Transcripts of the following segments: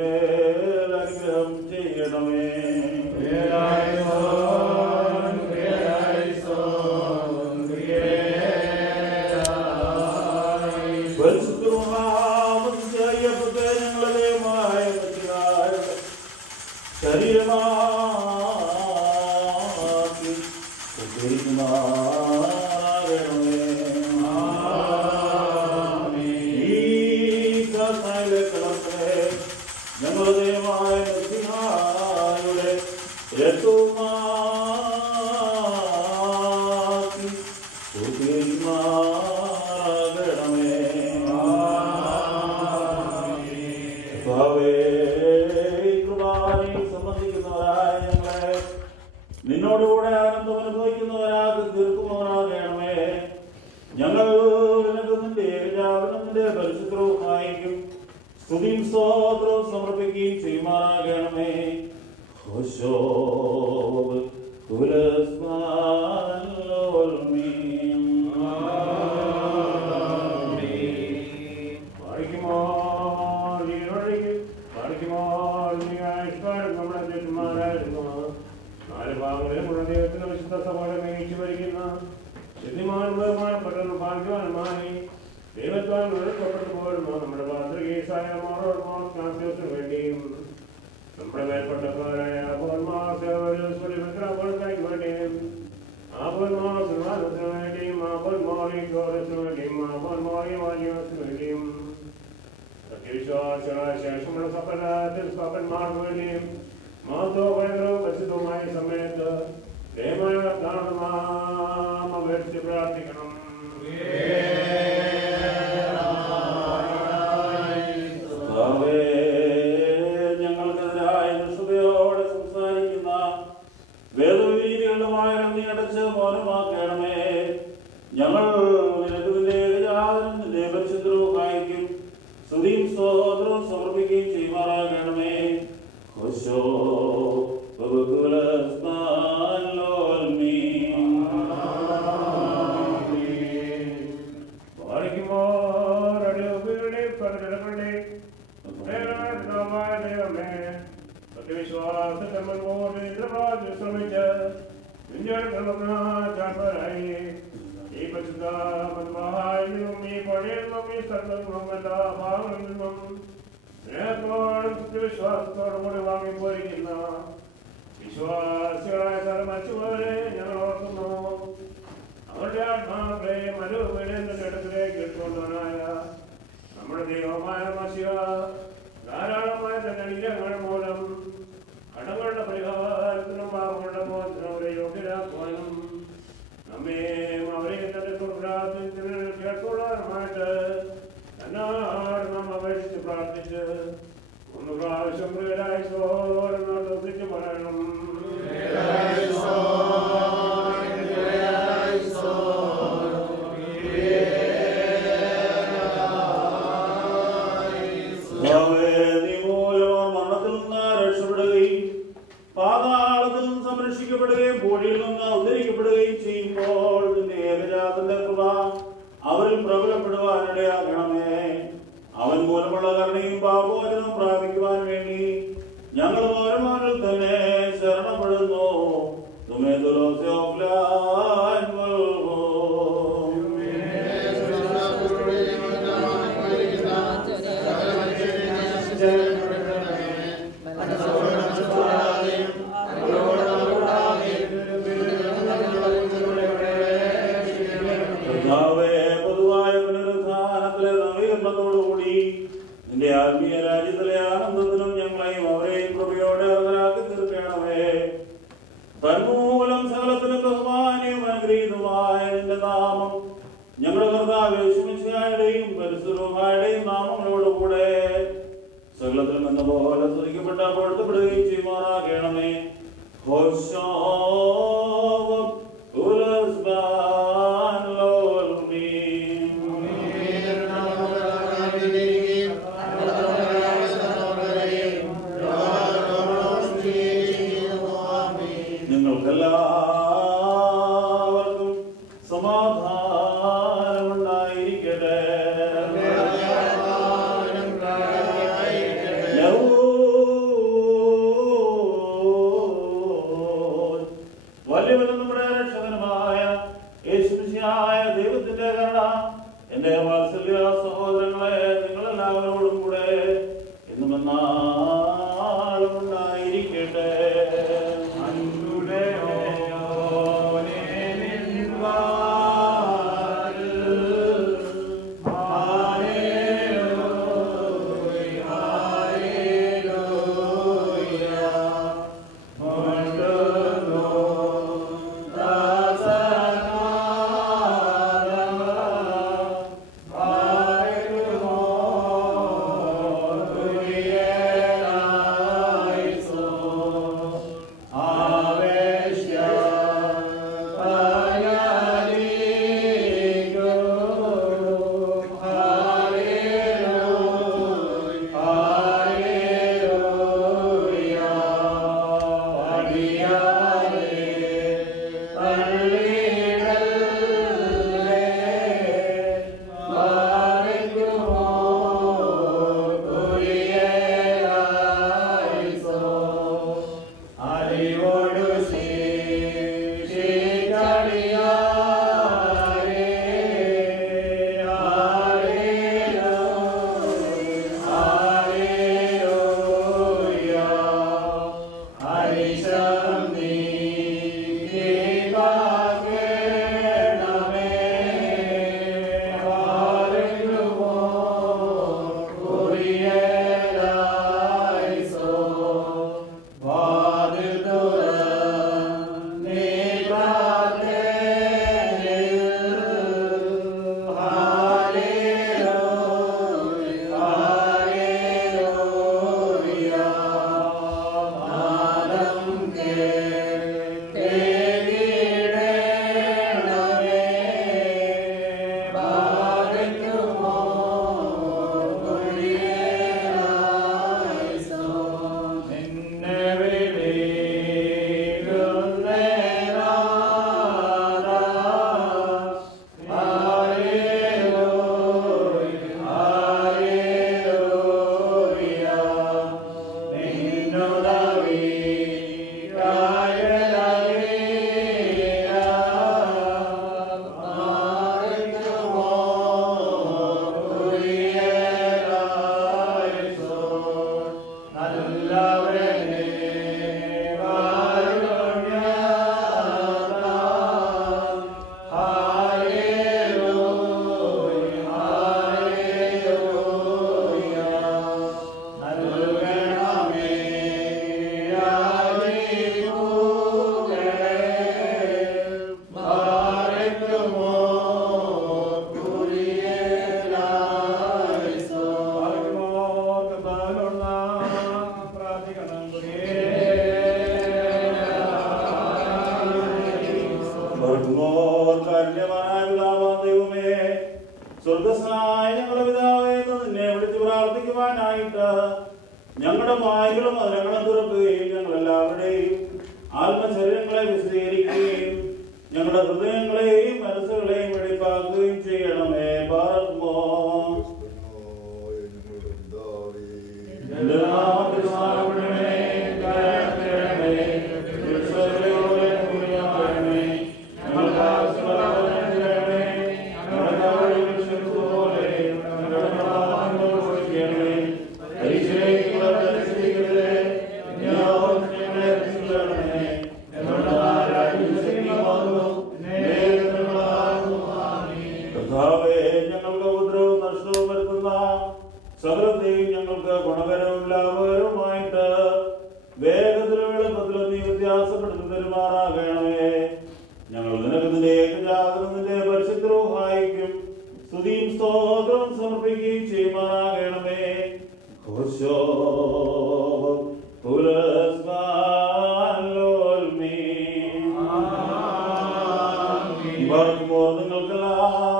മേൽ അനുഗ്രഹം ചെയ്യണമേ. ശരീരമാക്കി ഈ കർമ്മയിലെ കടത്തെ ഞങ്ങളുടെ മസിഹായുടെ രക്തവുമാക്കി സുഖിമാകണമേ. സംബന്ധിക്കുന്നവരായ ഞങ്ങളെ നിന്നോടുകൂടെ ആനന്ദം അനുഭവിക്കുന്നവരാകെ തീർക്കുന്നവരാകണമേ. ഞങ്ങൾ നിനക്ക് നിന്റെ ഏകജാതനത്തിന്റെ പരിശുദ്ധവുമായിരിക്കും സ്തുതിയും സ്തോത്രവും സമർപ്പിക്കുകയും ചെയ്യുമാറാകണമേ. ദൈവത്താൽ ഉയർത്തപ്പെട്ടു പോരുമോ നമ്മുടെ മാതൃകീസായ വേണ്ടിയും നമ്മുടെ മേൽപ്പെട്ടക്കാരായ വേണ്ടിയും ആപോന്മാർത്തിന് വേണ്ടിയും വേണ്ടിയും സത്യവിശ്വാസികളായ ശേഷമുള്ള സപ്പന്മാർക്ക് വേണ്ടിയും മഹത്വഭയങ്കരവും പ്രസിദ്ധവുമായ സമയത്ത് അപേക്ഷിച്ച് പ്രാർത്ഥിക്കണം. ഞങ്ങൾക്കെതിരായ നിഷ്ഠയോടെ സംസാരിക്കുന്ന വേദവിരീതികളുമായ നീ അടച്ച് മൗനമാക്കണമേ. ഞങ്ങൾ നിനക്ക് നിന്റെ ഏകജാതനും നിന്റെ പരിശുദ്ധവുമായിരിക്കും സ്തുതിയും സ്തോത്രവും സമർപ്പിക്കുകയും ചെയ്യുമാറാകണമേ. വിശ്വാസത്തോടുകൂടി വാങ്ങിപ്പോയിരിക്കുന്ന വിശ്വാസികളായ മറ്റുള്ളവരെ ഞങ്ങൾ ഓർക്കുന്നു. അവരുടെ ആത്മാക്കളെ മരുപീഠത്തിന്റെ ഇടത്തിലേക്ക് എടുത്തുകൊണ്ടവനായ നമ്മുടെ ദൈവമായ മസിഹ ധാരാളമായ തന്റെ അനുഗ്രഹങ്ങൾ മൂലം കടങ്ങളുടെ പരിഹാരത്തിനും പാപങ്ങളുടെ മോചനവും അവരെ യോഗ്യരാക്കുവാനും നമ്മെയും അവരെ തന്റെ പ്രാർത്ഥിച്ചതിന് കേൾക്കുവാനുമായിട്ട് എന്നാണ് നാം അപേക്ഷിച്ച് പ്രാർത്ഥിച്ച് ഒന്ന് പ്രാവശ്യം പ്രിയരായിസോർത്തിച്ച് പറയണം. മരണത്തിൽ നിന്ന് രക്ഷപ്പെടുകയും പാതാളത്തിൽ നിന്ന് സംരക്ഷിക്കപ്പെടുകയും പൂഴിയിൽ നിന്ന് ഉദ്ധരിക്കപ്പെടുകയും ചെയ്യുമ്പോൾ നിന്റെ ഏകജാതന്റെ കൃപ അവരിൽ പ്രബലപ്പെടുവാനിടയാകണമേ. അവൻ മൂലമുള്ള കരുണയും പാപോചനവും പ്രാപിക്കുവാൻ വേണ്ടി ഞങ്ങൾ ഓരോമാരിൽ തന്നെ ശരണപ്പെടുന്നു. പൊതുവായ പുനരുദ്ധാനത്തിലെ നവീകരണത്തോടുകൂടി നിന്റെ ആത്മീയ രാജ്യത്തിലെ ആനന്ദത്തിനും ഞങ്ങളെയും അവരെയും കൃപയോടെ അർഹരാക്കി തീർക്കണമേ. തന്മൂലം സകലത്തിനും ബഹുമാന്യവും അനുഗ്രഹീതമായ നിന്റെ നാമം ഞങ്ങളുടെ കർത്താവ് യേശുമിശിഹായുടെയും പരിശുദ്ധരുമായുടെയും നാമങ്ങളോടുകൂടെ സകലത്തിലും എന്ന പോലെ സ്തുതിക്കപ്പെട്ട പൊഴുത്തപ്പെടുകയും ചെയ്യുമാറാകണമേ. നിങ്ങൾക്കെല്ലാവർക്കും സമാധാനമുണ്ടായിരിക്കട്ടെ. യഹൂദ നാളും ഉണ്ടായിരിക്കട്ടെ. സ്വർഗസ്നായ ഞങ്ങളുടെ പിതാവേ എന്ന് നിന്നെ വിളിച്ച് പ്രാർത്ഥിക്കുവാനായിട്ട് ഞങ്ങളുടെ വായുകളും അതിരങ്ങളും തുറക്കുകയും ഞങ്ങളെല്ലാവരുടെയും ആത്മശരീരങ്ങളെ വിശദീകരിക്കുകയും ഞങ്ങളുടെ ഹൃദയങ്ങളെയും മനസ്സുകളെയും വെടിപ്പാക്കുകയും ചെയ്യണമേ. പാർക്കുമോ സകലത്തെയും ഞങ്ങൾക്ക് ഗുണകരവും ലാഭകരവുമായിട്ട് വേഗത്തിലും എളുപ്പത്തിലും നീ വ്യത്യാസപ്പെടുത്തി പെരുമാറാകണമേ. ഞങ്ങൾ നിനക്ക് നിന്റെ ഏകജാതനും നിന്റെ പരിശുദ്ധ റൂഹായിക്കും സ്തുതിയും സ്തോത്രവും സമർപ്പിക്കുകയും ചെയ്യുമാറാകണമേ.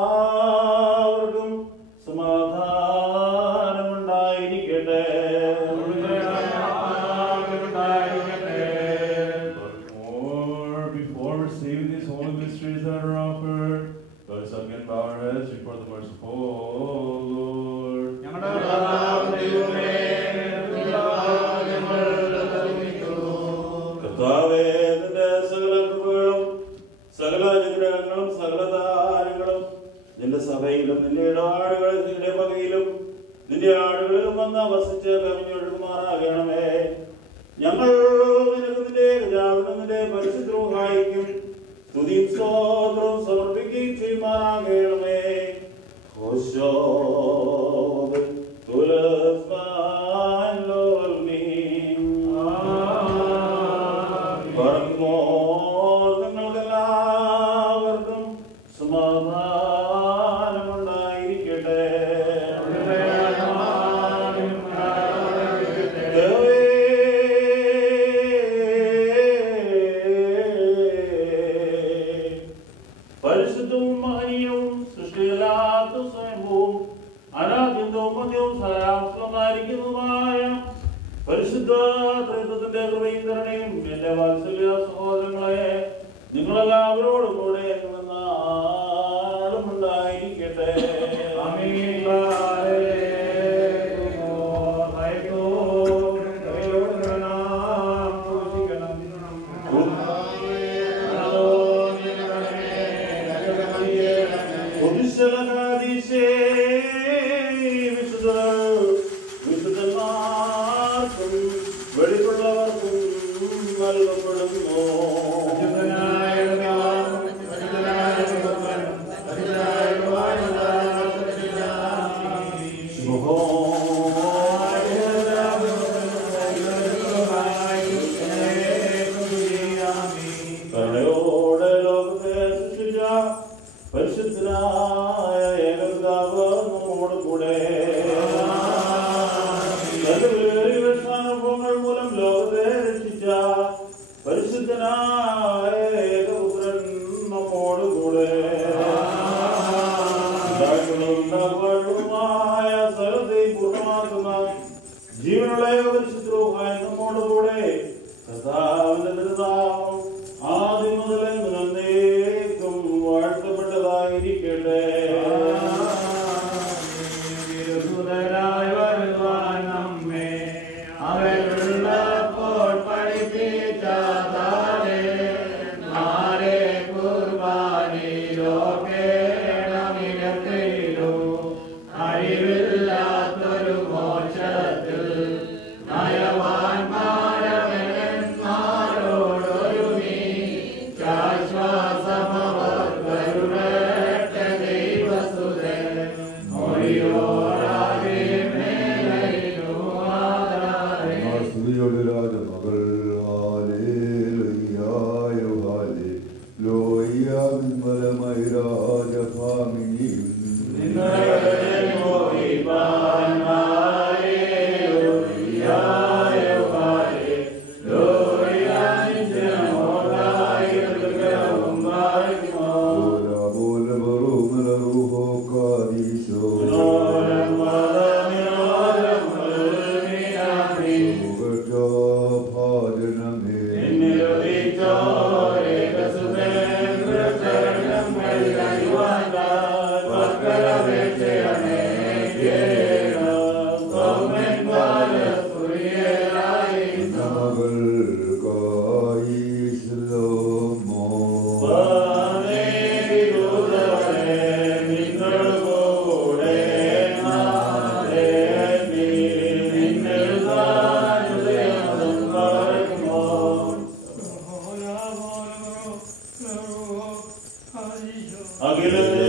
നിങ്ങൾക്കെല്ലാവർക്കും സമാധാനമുണ്ടായിരിക്കട്ടെ. Before receiving these holy mysteries that are offered, let us again bow our heads before the merciful Lord. പരിശുദ്ധ ത്രിത്വത്തിന്റെ കൃപയും കരുണയും എന്റെ വാത്സല്യ സഹോദരങ്ങളെ നിങ്ങളെല്ലാവരോടും കൂടെ നാളും ഉണ്ടായിരിക്കട്ടെ. വിശുദ്ധന്മാർക്കും വെളിവുള്ളവർക്കും നൽകപ്പെടുന്നു. കരുണയോടെ ലോകത്തെ സൃഷ്ടിച്ച പരിശുദ്ധനായ ഏകപിതാവ് നമ്മോട് കൂടെ അനുഭവങ്ങൾ മൂലം ലോകത്തെ രക്ഷിച്ച പരിശുദ്ധനായ ഏകപുത്രൻ നമ്മോട് കൂടെ സ്ഥലത്തെ പൂർണ്ണമാക്കുന്ന ജീവനുള്ള പരിശുദ്ധവുമായി നമ്മോട് കൂടെ കർത്താവിന്റെ തിരുനാമം ആദ്യം മുതൽ എന്നേക്കും വാഴ്ത്തപ്പെട്ടതായിരിക്കട്ടെ. Amen.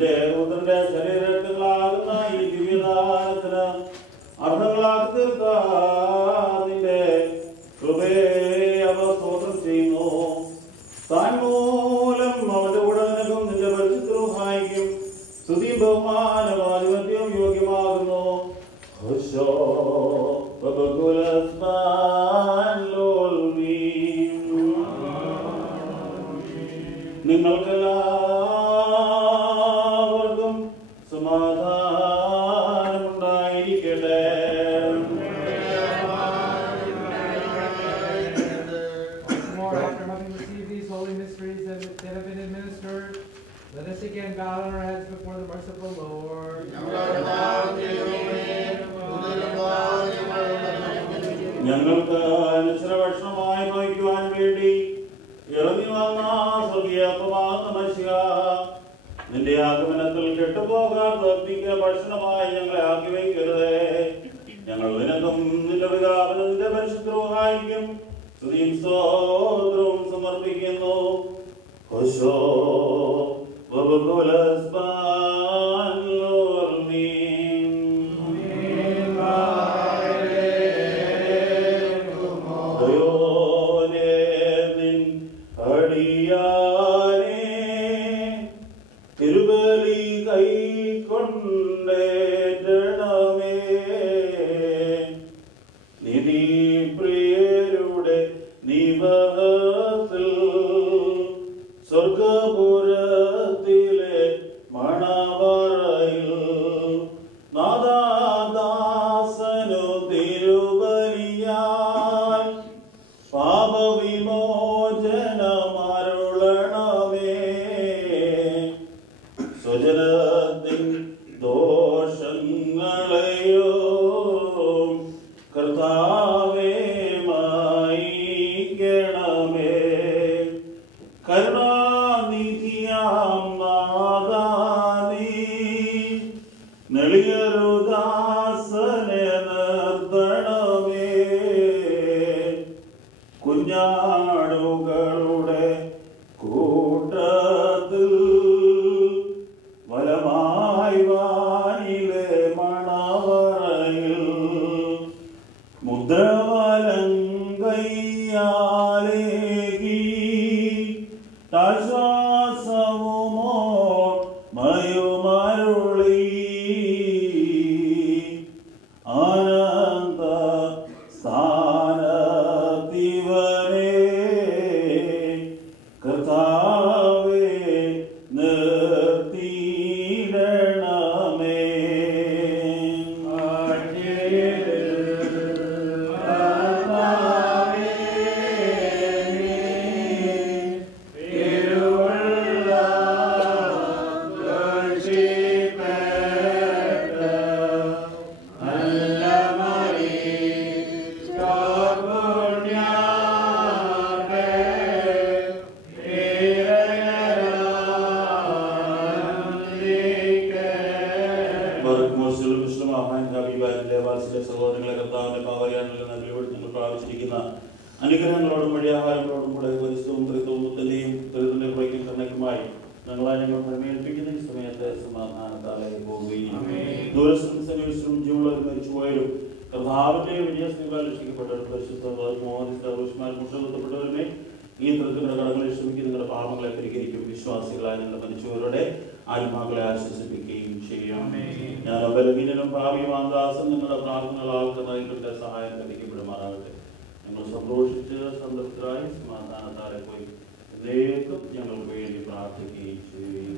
നിന്റെ പുത്രന്റെ ശരീരങ്ങളാകുന്ന ഈ ദിവ്യദാനത്തിന് അർഹങ്ങളാക്കി തീർത്ത നിന്റെ കൃപയെ അവർ സ്തോത്രം ചെയ്യുന്നു. താൻ മൂലം അവന്റെ ഉടനകം നിന്റെ പരിശുദ്ധ സ്തുതിയും ബഹുമാനവാധിപത്യവും യോഗ്യമാകുന്നു. നിങ്ങൾക്കെല്ലാവർക്കും സമാധാനമുണ്ടായിരിക്കട്ടെ. Let us again bow our heads before the merciful Lord. ഞങ്ങൾക്ക് അനുസരഭക്ഷണമായി വഹിക്കുവാൻ വേണ്ടി ഇറങ്ങി വന്ന സ്വർഗീയപ്പമാകുന്ന മനുഷ്യ, നിന്റെ ആഗമനത്തിൽ കെട്ടുപോകാത്ത അഗ്നിക്ക് ഭക്ഷണമായി ഞങ്ങളെ ആക്കി വയ്ക്കരുതേ. ഞങ്ങൾ നിനക്കും നിന്റെ പിതാവിനും നിന്റെ പരിശുദ്ധവുമായിരിക്കും സ്തുതിയും സ്തോത്രവും സമർപ്പിക്കുന്നു. തിരുബലി കൈക്കൊണ്ടേറ്റണമേ. നിധി പ്രിയരുടെ നിവഹത്തിൽ സ്വർഗപുരത്തിലെ മണവറയിൽ നാദാദാസനു തിരുബലിയാൽ പാപവിമോചനമരുളണമേ. സ്വജനത്തിൻ ദോഷങ്ങളെയോ കർത്താവേ മായിക്കണമേ. കരുണാനിധിയാം നാഥാ നീ നെളിയരുദാസനെ നിർത്തണമേ. കുഞ്ഞാടുകളുടെ കൂട്ടത്തിൽ വലമായി വാനിലെ മണവറയിൽ മുദ്രവലങ്കയ്യാലേകി ആശ്വാസവുമോ മയുമരുളി ആനന്ദ സ്ഥാനത്തിവനെ കർത്താവേ നിർത്തിയിടണമേ. സഹോദരങ്ങളെ കർത്താവിന്റെ പാവയാനുള്ള നന്ദിയോട് നിങ്ങൾ പ്രാപിച്ചിരിക്കുന്ന അനുഗ്രഹങ്ങളോടും വഴിയാഹാരങ്ങളോടും കൂടെ പരിശുദ്ധവും ത്രിത്വത്തിന്റെയും ത്രിത്വത്തിന്റെ കൃപയ്ക്കും കരുണയ്ക്കുമായി ഞങ്ങൾ പരിമേൽപ്പിക്കുന്ന ഈ സമയത്ത് സമാധാനത്താലെ പോവുകയും ദൂരസ്ഥ സമീപസ്ഥവും ജീവനും മരിച്ചുപോയവരും കർത്താവിന്റെ വിജയസ്നേഹാൽ രക്ഷിക്കപ്പെട്ടവരും പരിശുദ്ധപ്പെട്ടവരുമേ ഈ തരത്തിലുള്ള കടങ്ങളിൽ ശ്രമിക്കും. നിങ്ങളുടെ പാപങ്ങളെ പരിഹരിക്കും. വിശ്വാസികളായ നിങ്ങളുടെ മരിച്ചവരുടെ ആത്മാക്കളെ ആശ്വസിപ്പിക്കുകയും ചെയ്യും. ഞാൻ ബലഹീനനും ഭാവിയുമാം ദാസൻ നിങ്ങളുടെ പ്രാർത്ഥനകളാൽ കർത്താവിന്റെ സഹായം ലഭിക്കപ്പെടുമാറാകട്ടെ. ഞങ്ങൾ സന്തോഷിച്ച് സംതൃപ്തരായി സമാധാനത്താലെ പോയി എന്നേക്കും ഞങ്ങൾക്ക് വേണ്ടി പ്രാർത്ഥിക്കുകയും ചെയ്യും.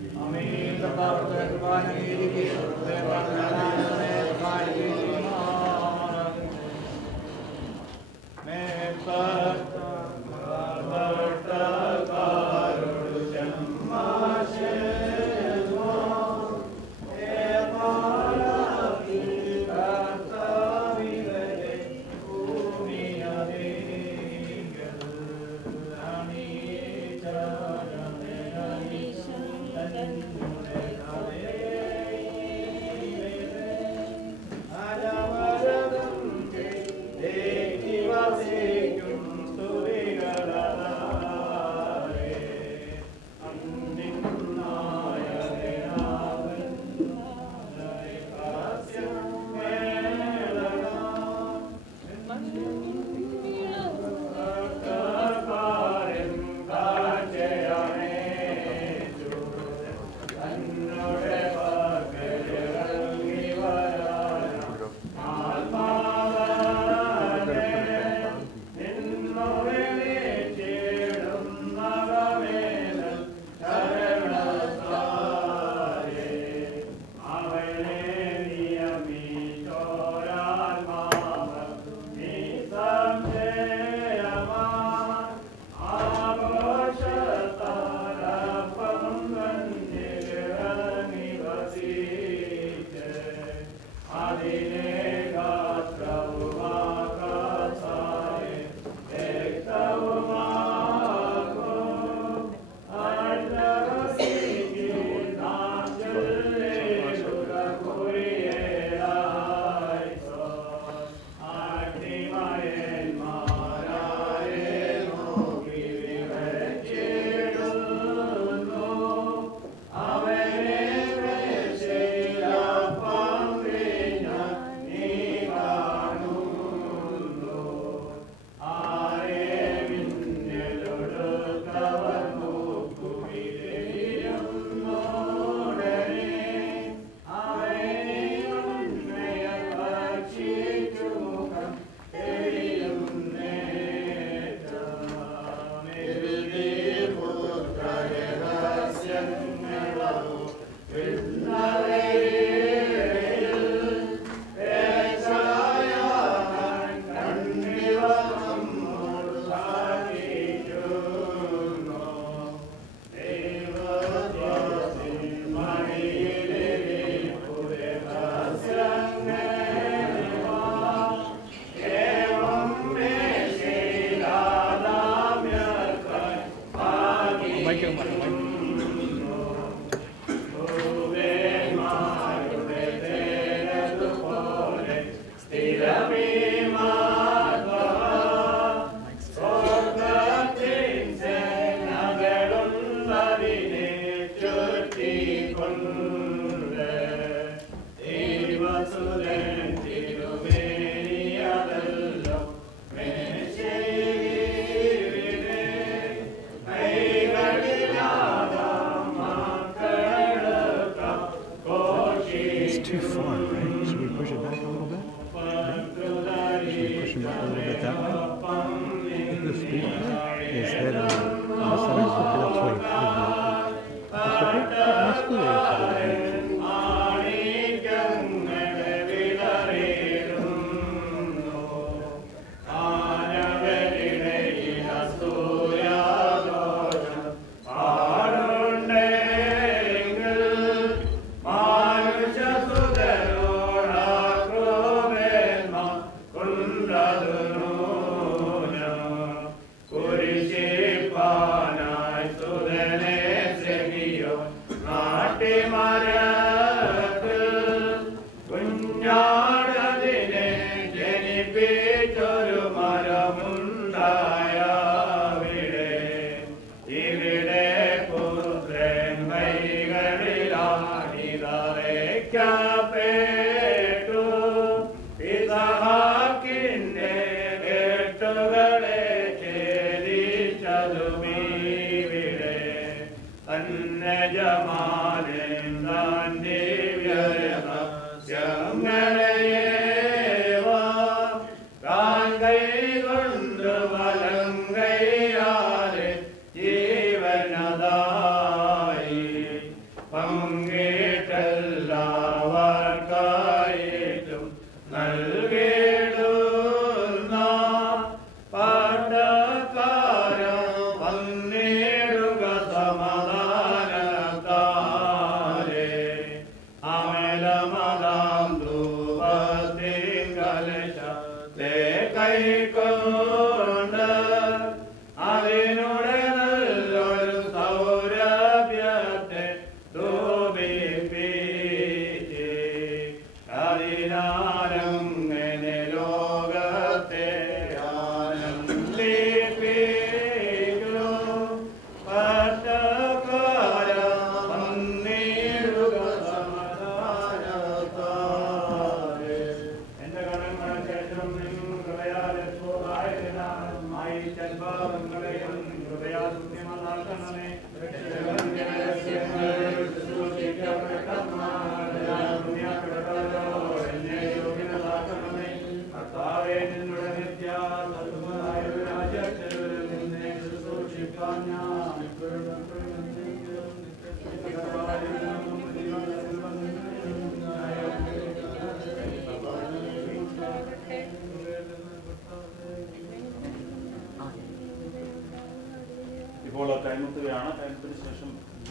Too far, right? Should we push it back a little bit? Right? Should we push it back a little bit that way? The speed is that más a veces que that's way. Más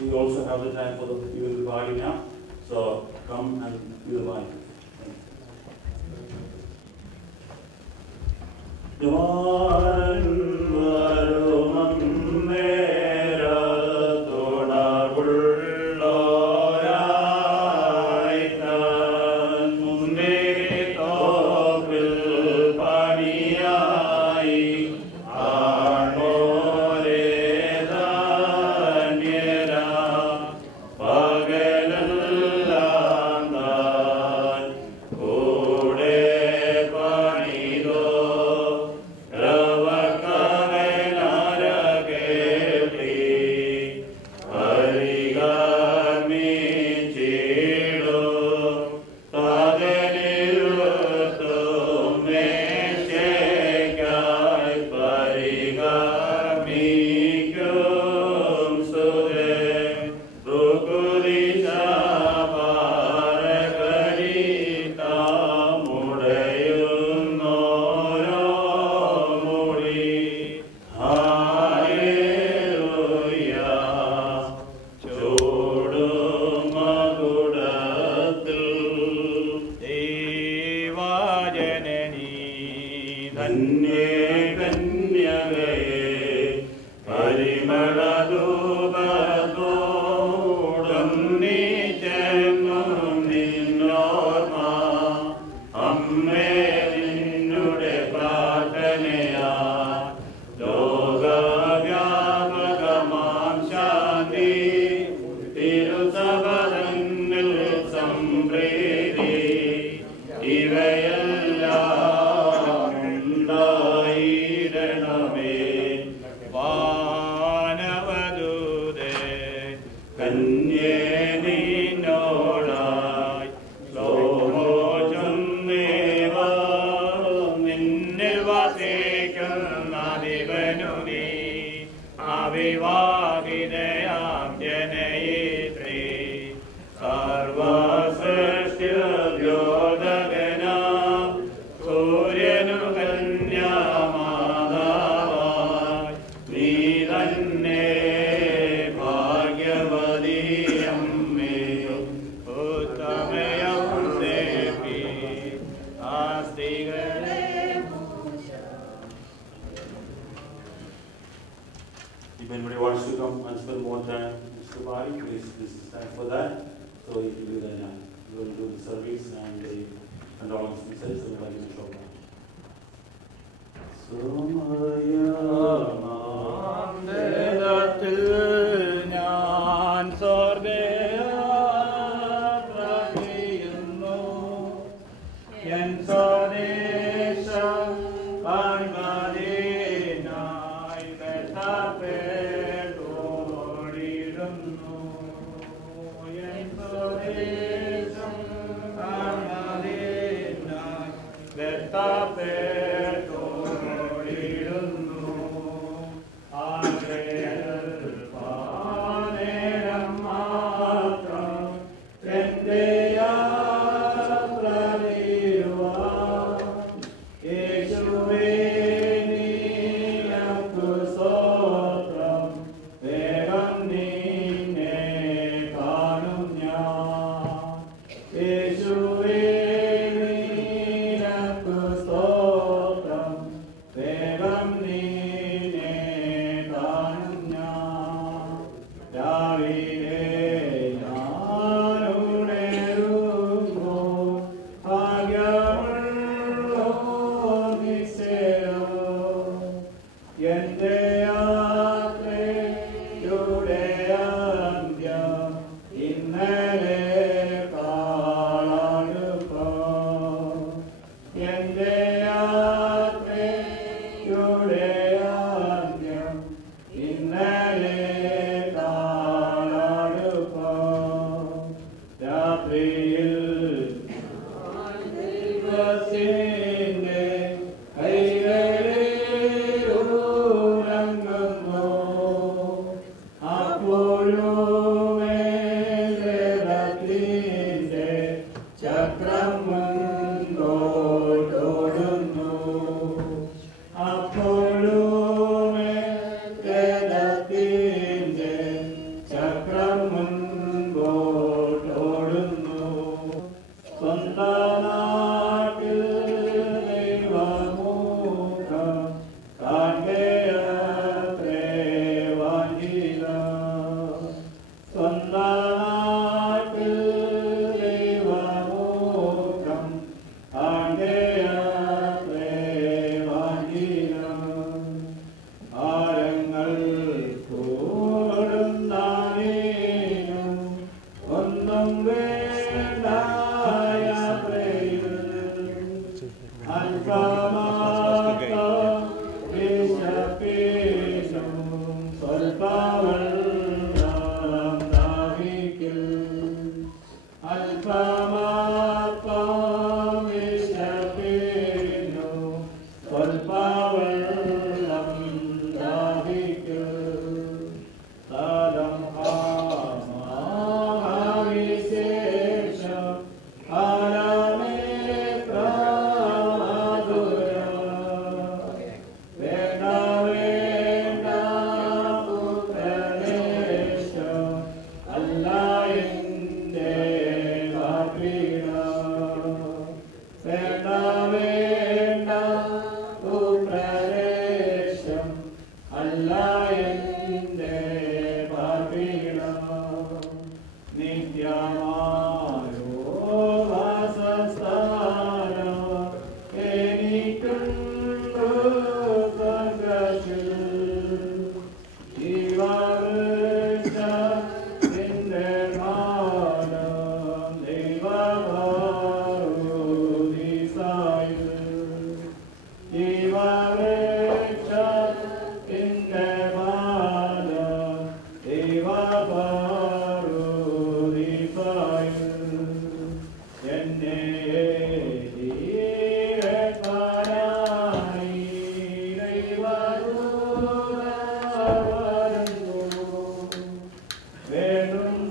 We also have the time for the party now, so come and do the wine. Rava കന്യേ നിന്നോടായി നിന്നിൽ വസിക്കുന്ന ദിവനു നീ അവിവാഹിതയാം ജനയിത്രീ സർവസൃഷ്ടിയോദകനാം സൂര്യനു കന്യാമാതാവായി നീ തന്നെ ഭാഗ്യവതിയമ്മേ ഉത്തമയൗസേപ്പി ആസ്തികളെ. If anybody wants to come and spend more time in Mr. Bari, please, this is time for that. So if you do that, we will do the service and the condolence message, so like in the shop. ത്തിൽ ഞാൻ സ്വർഗയാത്ര ചെയ്യുന്നു. N സ്വദേശം കാൺകാനായി ബദ്ധപ്പെട്ടോടിടുന്നു. N സ്വദേശം കാൺകാനായി ബദ്ധപ്പെട്ടോടിടുന്നു. നേരം മാത്രം എന്റെ യാത്ര തീരുവാൻ യേശുവേ നിനക്കു സ്തോത്രം. വേഗം നിന്നെ കാണും ഞാൻ. യേശുവേ നിനക്കു സ്തോത്രം.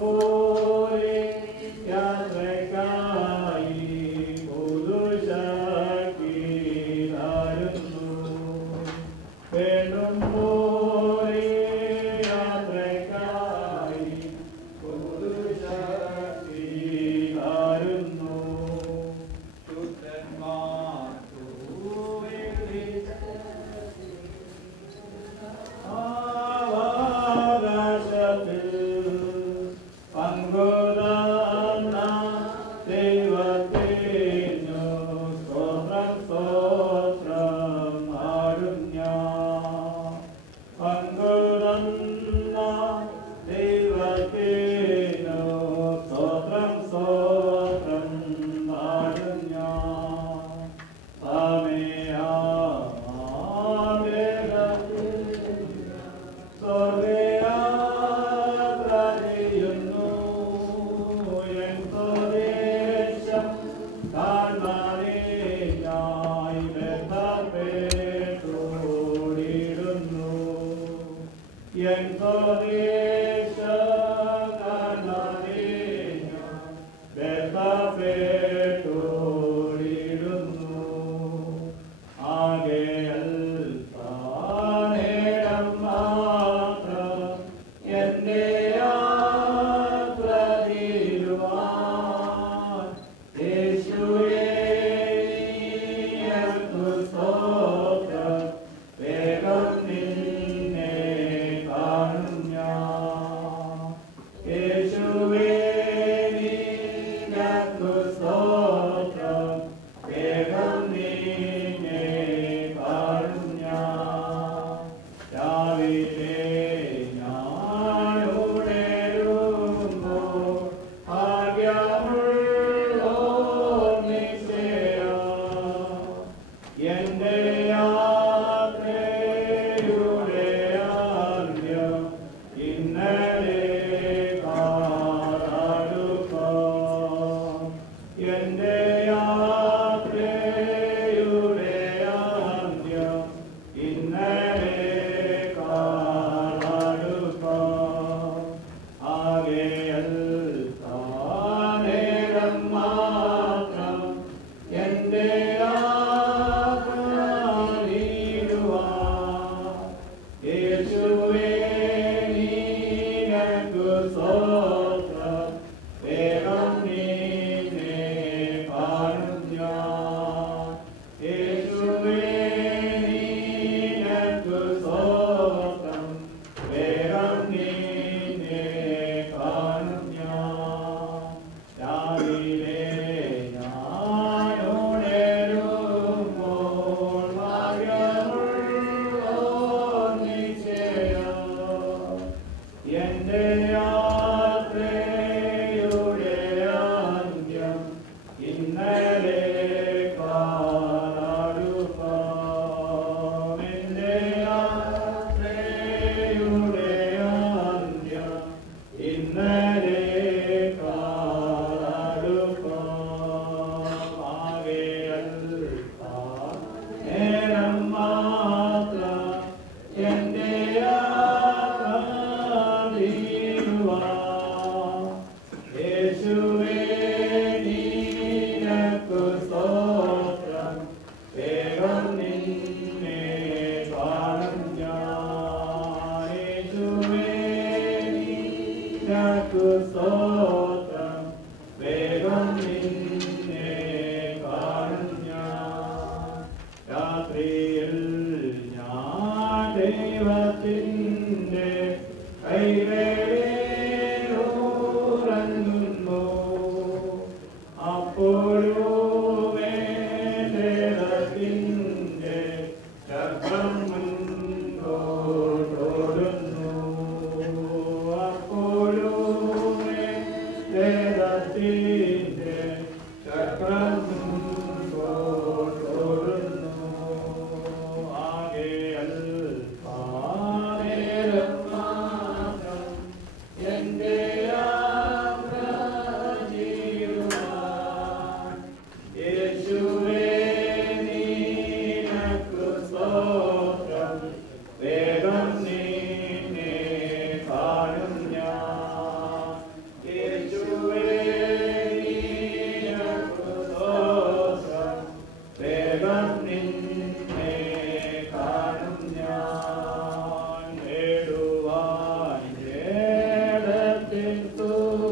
പോലെ യാത്രക്കായി പുതുശക്തി തരുന്നു. വേണ്ടും പോലെ യാത്രക്കായി പുതുശക്തി തരുന്നു.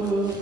Amen.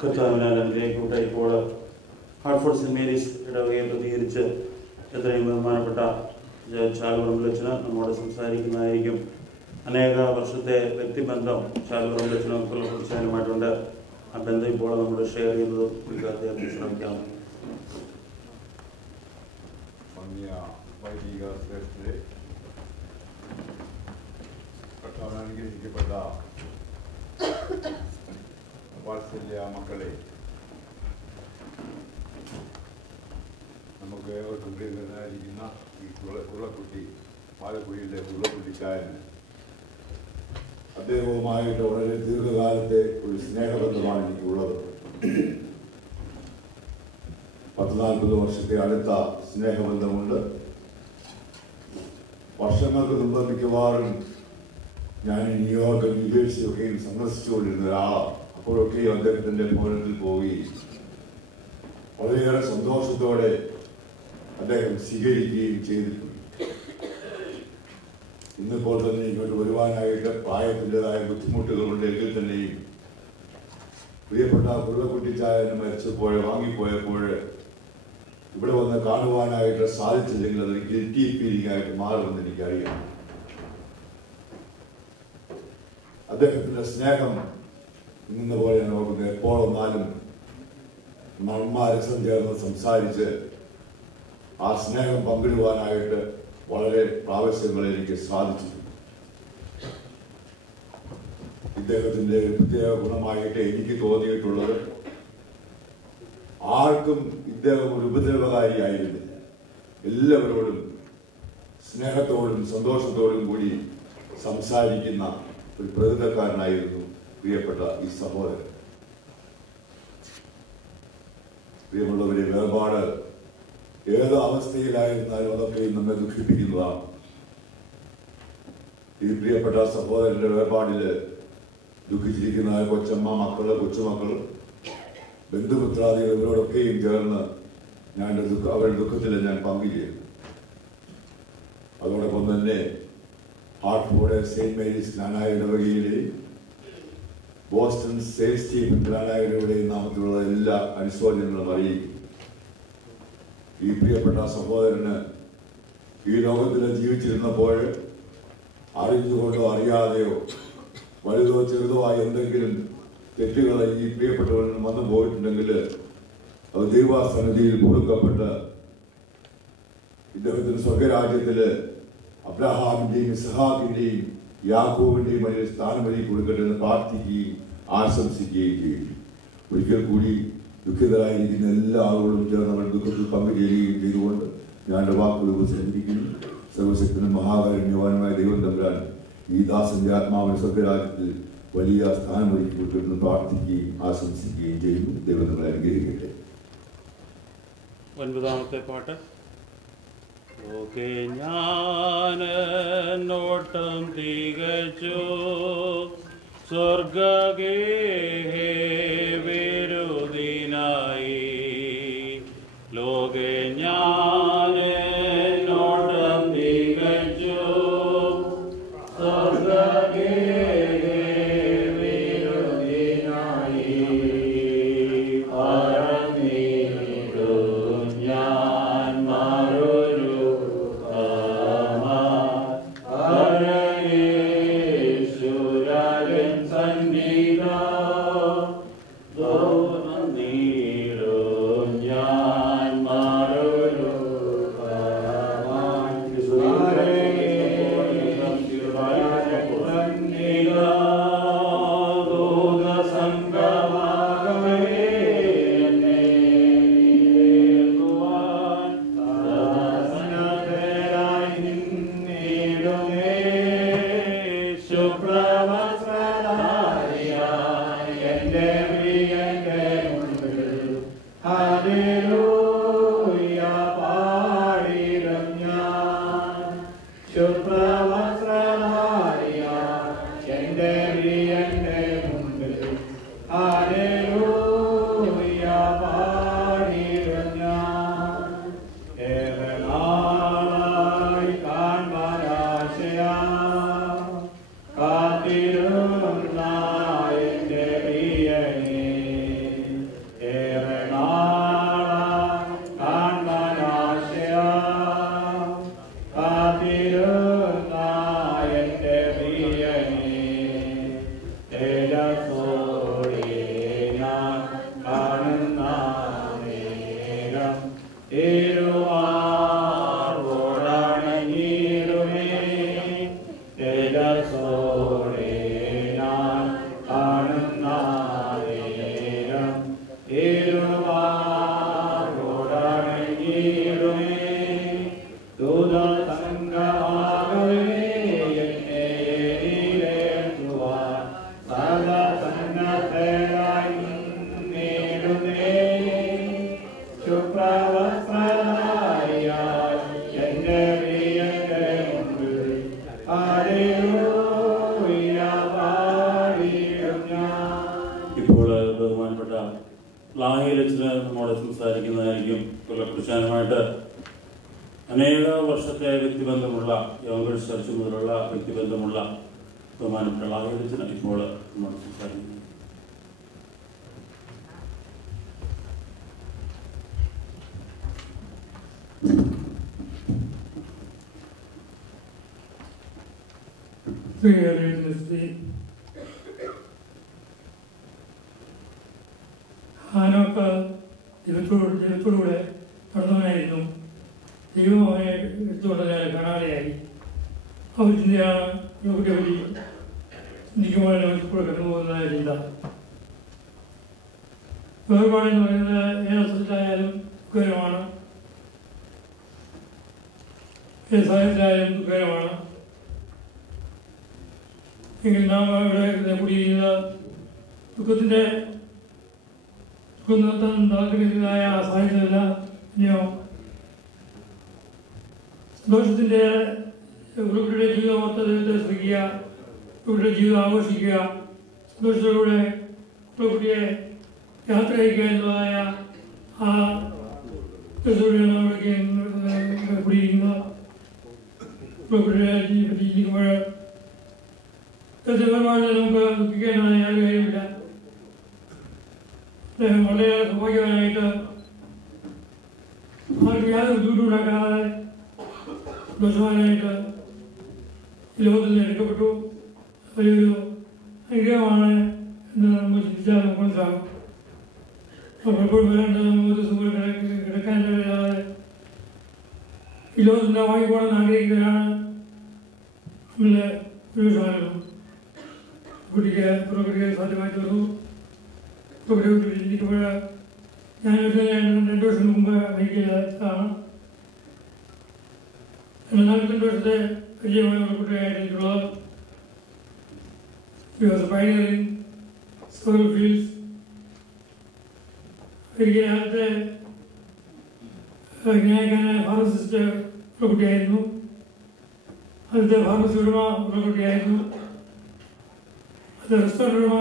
കർത്താവിനാൽ അനുഗ്രഹിക്കപ്പെട്ട ഇപ്പോൾ ഹാർട്ട്ഫോർഡ് സെന്റ് മേരീസ് ഇടവകയെ പ്രതികരിച്ച് എത്രയും ബഹുമാനപ്പെട്ട ചാലുപറമ്പിലച്ചന് നമ്മോട് സംസാരിക്കുന്നതായിരിക്കും. അനേക വർഷത്തെ വ്യക്തിബന്ധം ചാലുപറമ്പിലച്ചനും കുറിച്ചാനുമായിട്ടുണ്ട്. ആ ബന്ധം ഇപ്പോൾ നമ്മൾ ഷെയർ ചെയ്യുന്നത് ഉദ്ഘാടനത്തെ ശ്രമിക്കാം. വൈദിക ശ്രേഷ്ഠരെ, കർത്താവിനാൽ അനുഗ്രഹിക്കപ്പെട്ട വാത്സല്യ മക്കളെ, നമുക്ക് ഏവർക്കും പ്രിയങ്കരനായിരിക്കുന്ന ഈ ഉരുളക്കുട്ടി പാലക്കുടിയിലെ ഉരുളക്കുട്ടിക്കാരന് അദ്ദേഹവുമായിട്ട് വളരെ ദീർഘകാലത്തെ ഒരു സ്നേഹബന്ധമാണ് എനിക്കുള്ളത്. 40-40 വർഷത്തെ അടുത്ത സ്നേഹബന്ധമുണ്ട്. വർഷങ്ങൾക്ക് മുമ്പ് മിക്കവാറും ഞാൻ ന്യൂയോർക്ക്, ന്യൂജേഴ്സി ഒക്കെയും സന്ദർശിച്ചുകൊണ്ടിരുന്ന ഒരാളാണ്. അപ്പോഴൊക്കെയും അദ്ദേഹത്തിൻ്റെ ഭവനത്തിൽ പോയി വളരെയേറെ സന്തോഷത്തോടെ അദ്ദേഹം സ്വീകരിക്കുകയും ചെയ്തിട്ടുണ്ട്. ഇന്നിപ്പോൾ തന്നെ ഇങ്ങോട്ട് വരുവാനായിട്ട് പ്രായത്തിൻ്റെതായ ബുദ്ധിമുട്ടുകളുണ്ടെങ്കിൽ തന്നെയും പ്രിയപ്പെട്ട ഉരുളക്കുട്ടിച്ചായന് വാങ്ങിപ്പോയപ്പോൾ ഇവിടെ വന്ന് കാണുവാനായിട്ട് സാധിച്ചില്ലെങ്കിൽ അതൊരു ഗിൽറ്റി ഫീലിംഗ് ആയിട്ട് മാറുമെന്ന് എനിക്കറിയാം. അദ്ദേഹത്തിന്റെ സ്നേഹം ഇന്ന പോലെ നോക്കുന്നത് എപ്പോൾ വന്നാലും നമ്മാരസം ചേർന്ന് സംസാരിച്ച് ആ സ്നേഹം പങ്കിടുവാനായിട്ട് വളരെ പ്രാവശ്യങ്ങൾ എനിക്ക് സാധിച്ചു. ഇദ്ദേഹത്തിന്റെ പ്രത്യേക ഗുണമായിട്ട് എനിക്ക് തോന്നിയിട്ടുള്ളത്, ആർക്കും ഇദ്ദേഹം ഒരു ഉപദ്രവകാരിയായിരുന്നില്ല. എല്ലാവരോടും സ്നേഹത്തോടും സന്തോഷത്തോടും കൂടി സംസാരിക്കുന്ന ഒരു പ്രകൃതക്കാരനായിരുന്നു പ്രിയപ്പെട്ട ഈ സഹോദരൻ. പ്രിയമുള്ളവരെ, വേർപാട് ഏത് അവസ്ഥയിലായിരുന്നാലും അതൊക്കെയും നമ്മെ ദുഃഖിപ്പിക്കുന്നതാണ്. ഈ പ്രിയപ്പെട്ട സഹോദരന്റെ വേർപാടില് ദുഃഖിച്ചിരിക്കുന്ന കൊച്ചമ്മ, മക്കള്, കൊച്ചുമക്കള്, ബന്ധുമിത്രാദികൾ ഇവരോടൊക്കെയും ചേർന്ന് അവരുടെ ദുഃഖത്തിൽ ഞാൻ പങ്കുചേരും. അതോടൊപ്പം തന്നെ ഹാർട്ട്ഫോർഡ് സെയിന്റ് മേരീസ് ജ്ഞാനായ ഇടവകയിലെയും ബോസ്റ്റൺ സെയിൽസ് ടീം ജ്ഞാനായ ഇടവകയുടെയും നാമത്തിലുള്ള എല്ലാ അനുശോചനങ്ങളും അറിയിക്കും. ഈ പ്രിയപ്പെട്ട സഹോദരന് ഈ ലോകത്തിൽ ജീവിച്ചിരുന്നപ്പോൾ അറിഞ്ഞുകൊണ്ടോ അറിയാതെയോ വലുതോ ചെറുതോ ആയ എന്തെങ്കിലും തെറ്റുകൾ ഈ പ്രിയപ്പെട്ടവരിൽ വന്നു പോയിട്ടുണ്ടെങ്കിൽ അത് ദൈവസന്നിധിയിൽ കൊടുക്കപ്പെട്ട് ഇദ്ദേഹത്തിന് സ്വർഗരാജ്യത്തില് അബ്രഹാമിന്റെയും ഇസ്ഹാക്കിന്റെയും യാക്കോബിന്റെയും വലിയ സ്ഥാനമതി കൊടുക്കട്ടെ എന്ന് പ്രാർത്ഥിക്കുകയും ആശംസിക്കുകയും ചെയ്യും. ഒരിക്കൽ കൂടി ദുഃഖിതരായിരിക്കുന്ന എല്ലാ ആളുകളും ചേർന്ന് അവർ ദുഃഖത്തിൽ പങ്കുചേരുകയും ചെയ്തുകൊണ്ട് ഞാൻ എൻ്റെ വാക്കുകൾ ഉപസംഹരിക്കുന്നു. സർവശക്തനും മഹാകാരുണ്യവാനുമായ ദൈവം തമ്പുരാൻ ഈ ദാസന്റെ ആത്മാവിന് സ്വർഗരാജ്യത്തിൽ വലിയ സ്ഥാനം ഒരുക്കി കൊടുക്കുന്നു പ്രാർത്ഥിക്കുകയും ആശംസിക്കുകയും ചെയ്യുന്നു. ദൈവം നമ്മളെ അനുഗ്രഹിക്കട്ടെ. 9ാമത്തെ പാട്ട്. ഓക്കെ, ഞാൻ നോട്ടം തികച്ചു സ്വർഗഗേഹേ വിരുദിനായി ലോകെ ഞാൻ നോട്ടം തികച്ചു സ്വർഗഗേഹേ വിരുദിനായി പറന്നിടും ഞാൻ മറൊരു സന്നിധ തേജസ്സോടെ ഞാൻ കാണുന്ന നേരം ഇരുളാടങ്ങിടുമേ ദൂതസംഘമാകവേ എന്നെ എതിരേൽക്കുവാൻ സദാ സന്നദ്ധരായി നിന്നിടുന്നേ. ശുഭ്രവസ്ത്രധാരിയായി എന്റെ പ്രിയന്റെ മുമ്പിൽ ഹല്ലേലൂയ പാടിയിടും ഞാൻ. ഇപ്പോൾ ബഹുമാനപ്പെട്ട ലാഹിലച്ചന് നമ്മോട് സംസാരിക്കുന്നതായിരിക്കും. കുലകൃഷ്ണനുമായിട്ട് അനേക വർഷത്തെ വ്യക്തിബന്ധമുള്ള യോഗ ചർച്ച മുതലുള്ള വ്യക്തിബന്ധമുള്ള ബഹുമാനപ്പെട്ട ലാഹിലച്ചന് ഇപ്പോൾ നമ്മോട് സംസാരിക്കുന്നത്. ഹാനോക്ക് ദൈവത്തോടുകൂടെ നടന്നവനായിരുന്നു. ദൈവം അവനെ എടുത്തുകൊണ്ടതിനാൽ കാണാതെയായി. അവർ ചിന്തയാണ് ഇവിടെ വഴി ചിന്തിക്കുമ്പോൾ കൂടെ കടന്നുപോകുന്നതായ ചിന്ത. വേർപാടെന്ന് പറയുന്നത് ഏതർത്ഥത്തിലായാലും ദുഃഖകരമാണ്, ഏത് സാഹചര്യത്തിലായാലും ദുഃഖകരമാണ്. എങ്കിൽ നാം ഇവിടെ കൂടിയിരിക്കുന്ന ദുഃഖം നിർത്താൻ നടക്കുന്നതായ സാഹചര്യമല്ല. ഇനിയോ സന്തോഷത്തിൻ്റെ ഇവരുടെ ജീവിതം ഓർത്ത ദൈവത്തെ ശ്രദ്ധിക്കുക, ഇവരുടെ ജീവിതം ആഘോഷിക്കുക, സന്തോഷത്തോടെ കുട്ടിയെ യാത്ര അയക്കുക എന്നുള്ളതായ ആ ഉദ്ദേശത്തോടെയാണ് അവിടേക്ക് കൂടിയിരിക്കുന്നത്. കുട്ടിയുടെ ജീവിക്കുമ്പോൾ നമുക്ക് ദുഃഖിക്കേണ്ടതായ യാതൊരു കാര്യമില്ല. അദ്ദേഹം വളരെ സൗഭാഗ്യവാനായിട്ട് ആർക്ക് യാതൊരു ബുദ്ധിമുട്ടുണ്ടാക്കാതെ സന്തോഷവാനായിട്ട് ഈ ലോകത്തിൽ നിന്ന് എടുക്കപ്പെട്ടു. വലിയൊരു അനുഗ്രഹമാണ് എന്ന് നമുക്ക് ചിന്തിച്ചാൽ നമുക്ക് മനസ്സിലാകും. പലപ്പോഴും വരാണ്ട് നമുക്ക് സുഖം കിടക്കാനില്ലാതെ ഈ ലോകത്തിൻ്റെ വാങ്ങിപ്പോണെന്ന് ആഗ്രഹിക്കുന്നവരാണ് നമ്മളുടെ ഭൂരിപക്ഷമായിരുന്നു. കുട്ടിക്ക് സാധ്യമായി തീർന്നു. ചിന്തിക്കുമ്പോൾ ഞാൻ 2 വർഷം മുമ്പ് അയക്കുന്നതാണ്. 42 വർഷത്തെ പരിചയമായ ഒരു കുട്ടിയായിട്ടുള്ളത്. He was a pioneer in several fields. ഒരിക്കലത്തെ ജ്ഞാനക്കാരനായ ഫാർമസിസ്റ്റ് ഒരു കുട്ടിയായിരുന്നു. അതിൻ്റെ ഫാർമസി ഉടമ ഒരു കുട്ടിയായിരുന്നു. അത് റെസ്റ്റോറൻറ്റ് ഉടമ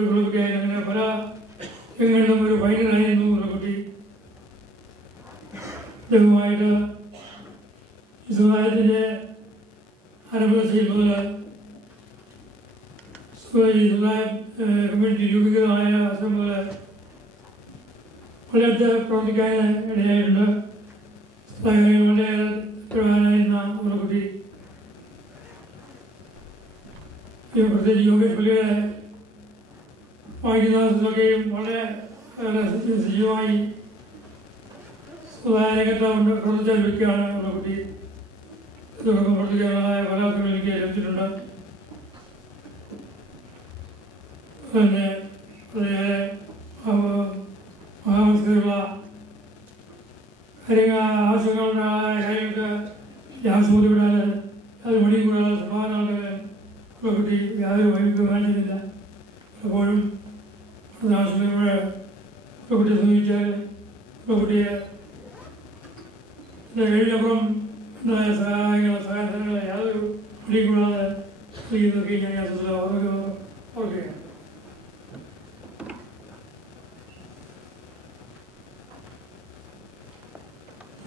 ഒരു കുട്ടിയായിരുന്നു. അങ്ങനെ പല രംഗങ്ങളിലും ഒരു പൈനറായിരുന്നു ഒരു കുട്ടി. ദൈവമായിട്ട് ഈ സമുദായത്തിൻ്റെ ആരംഭത്തിൽ മുതൽ ഈ സമുദായം കമ്മ്യൂണിറ്റി രൂപീകൃതമായ അവസരം മുതൽ വളരെയടുത്ത് പ്രവർത്തിക്കാൻ ഇടയായിട്ടുണ്ട്. വളരെ പ്രധാനമായിരുന്ന ഒരു കുട്ടി. പ്രത്യേകിച്ച് യോഗേഷ് പള്ളിയുടെ വായിക്കുന്നതൊക്കെയും വളരെ സജീവമായി സമുദായരംഗത്ത് പ്രവർത്തിച്ച ഒരു വ്യക്തിയാണ് ഒരു കുട്ടി. ഇതൊക്കെ പ്രവർത്തിക്കാനുള്ളതായ പല അവസരങ്ങളും എനിക്ക് ലഭിച്ചിട്ടുണ്ട്. പിന്നെ വളരെ മഹാമനസ്കതയുള്ള ആവശ്യങ്ങളുണ്ടായ കാര്യങ്ങൾക്ക് ആവശ്യം ബോധ്യപ്പെടാതെ അത് മടിയും കൂടാതെ സംഭാവന നൽകാൻ ഒരു കുട്ടി യാതൊരു വൈദ്യുതി കാണിച്ചിട്ടില്ല. എപ്പോഴും ആവശ്യപ്പെടുമ്പോൾ ഒരു കുട്ടിയെ സമീപിച്ചാൽ ഒരു കുട്ടിയെ കഴിഞ്ഞപ്പം സഹായങ്ങളെ യാതൊരു മടിയും കൂടാതെ ചെയ്യുന്നതൊക്കെ ഞാൻ ഓർക്കുകയാണ്.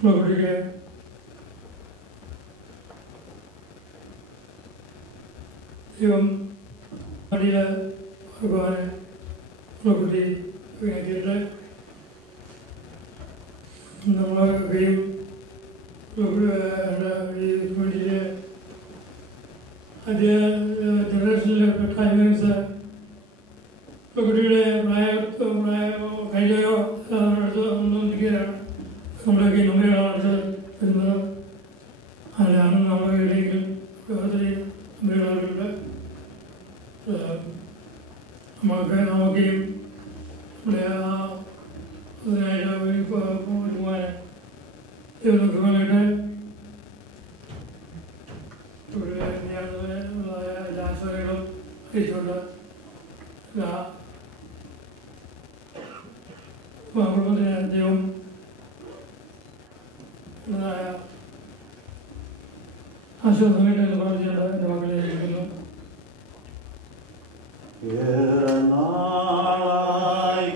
കുട്ടിക്ക് ദൈവം വണ്ടിയിൽ ഭഗവാന് കുട്ടി വേണ്ടിയിട്ട് നമ്മളൊക്കെയും ഈ കമ്മ്യൂണിറ്റിയിൽ ആദ്യ ജനറേഷനിലെ ടൈമിങ്സ് കുട്ടിയുടെ കഴിഞ്ഞോ അടുത്ത് ഒന്നും നിൽക്കുകയാണ്. നമ്മളൊക്കെ നമ്പറാണ് വരുന്നത്. അതിലാണ് നമ്മുടെ ഇടയെങ്കിലും അമ്മയുടെ നമുക്കെയും നമ്മുടെ അതിനായിട്ട് പോകാൻ ഇവർക്ക് വേണ്ടിയിട്ട് എല്ലാ ആശ്രയങ്ങളും അറിയിച്ചുകൊണ്ട് എല്ലാ കുടുംബത്തിന് ദൈവം ആശ്വാസമായിട്ട് എന്ന് പറഞ്ഞുകൊണ്ട് എൻ്റെ മക്കളെ ഇരിക്കുന്നു. നാളായി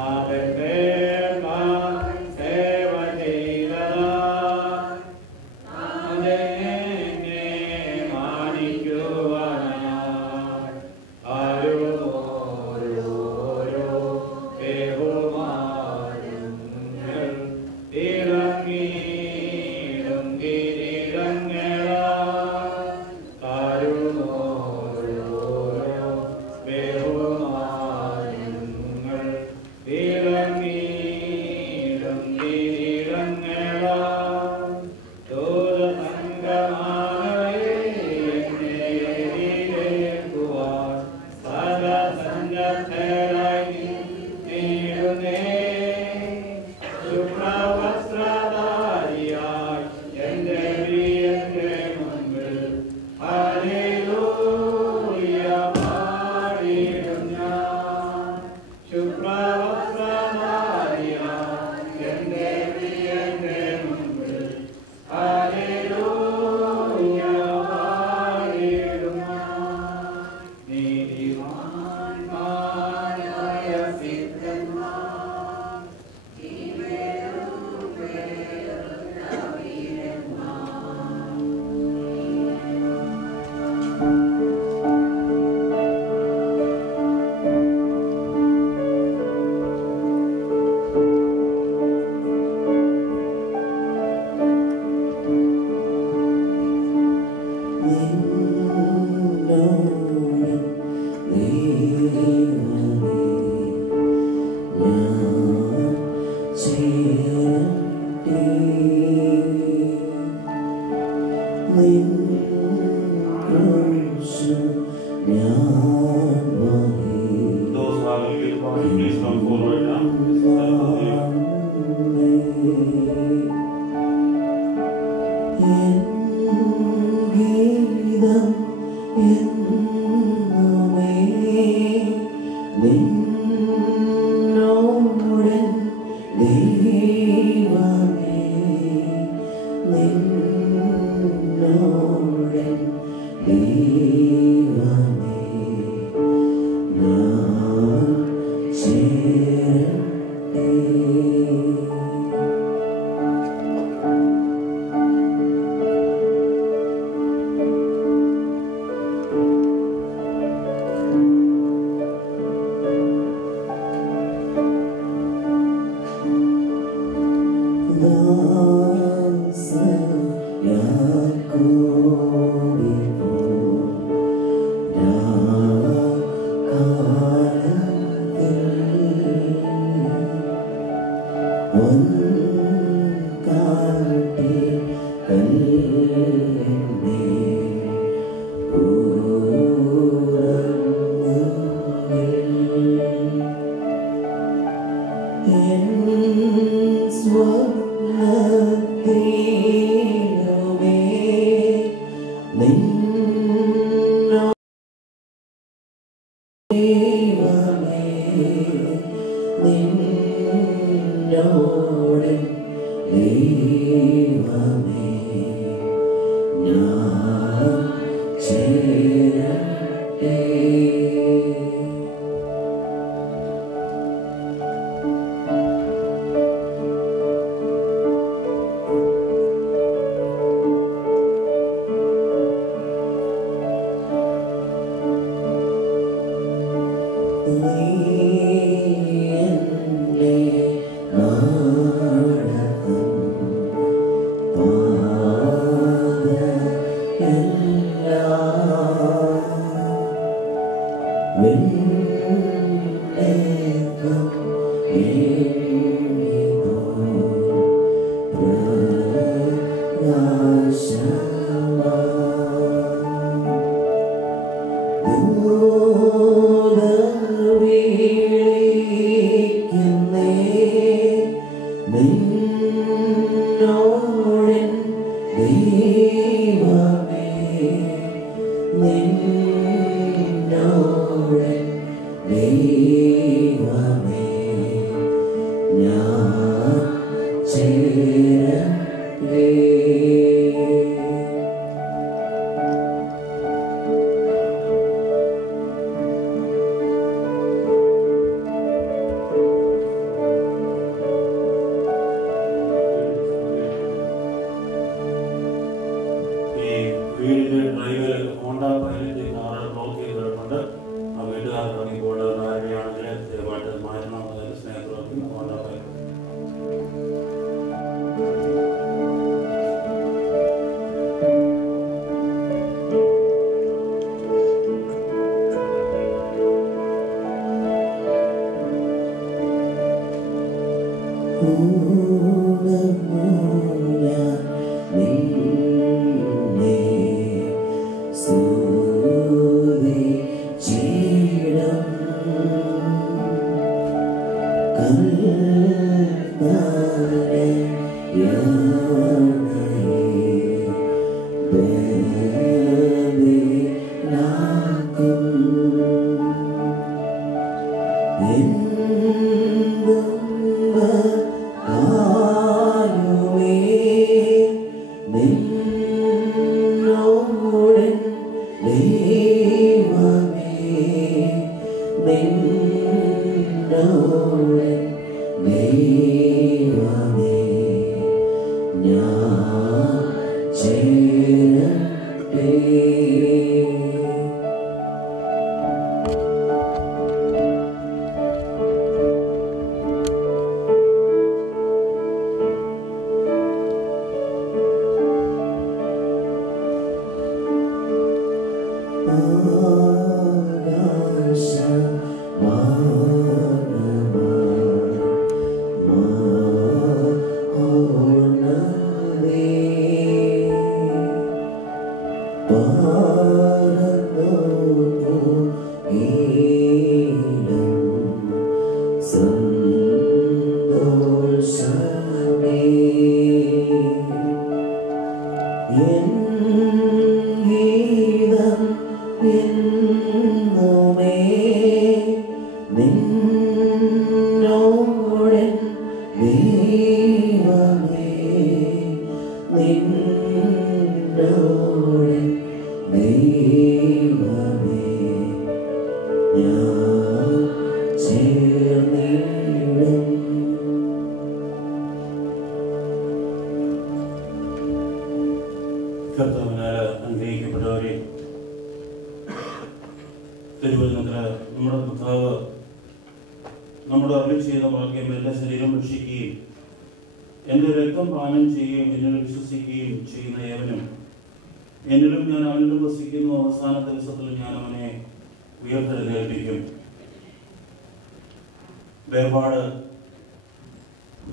Ave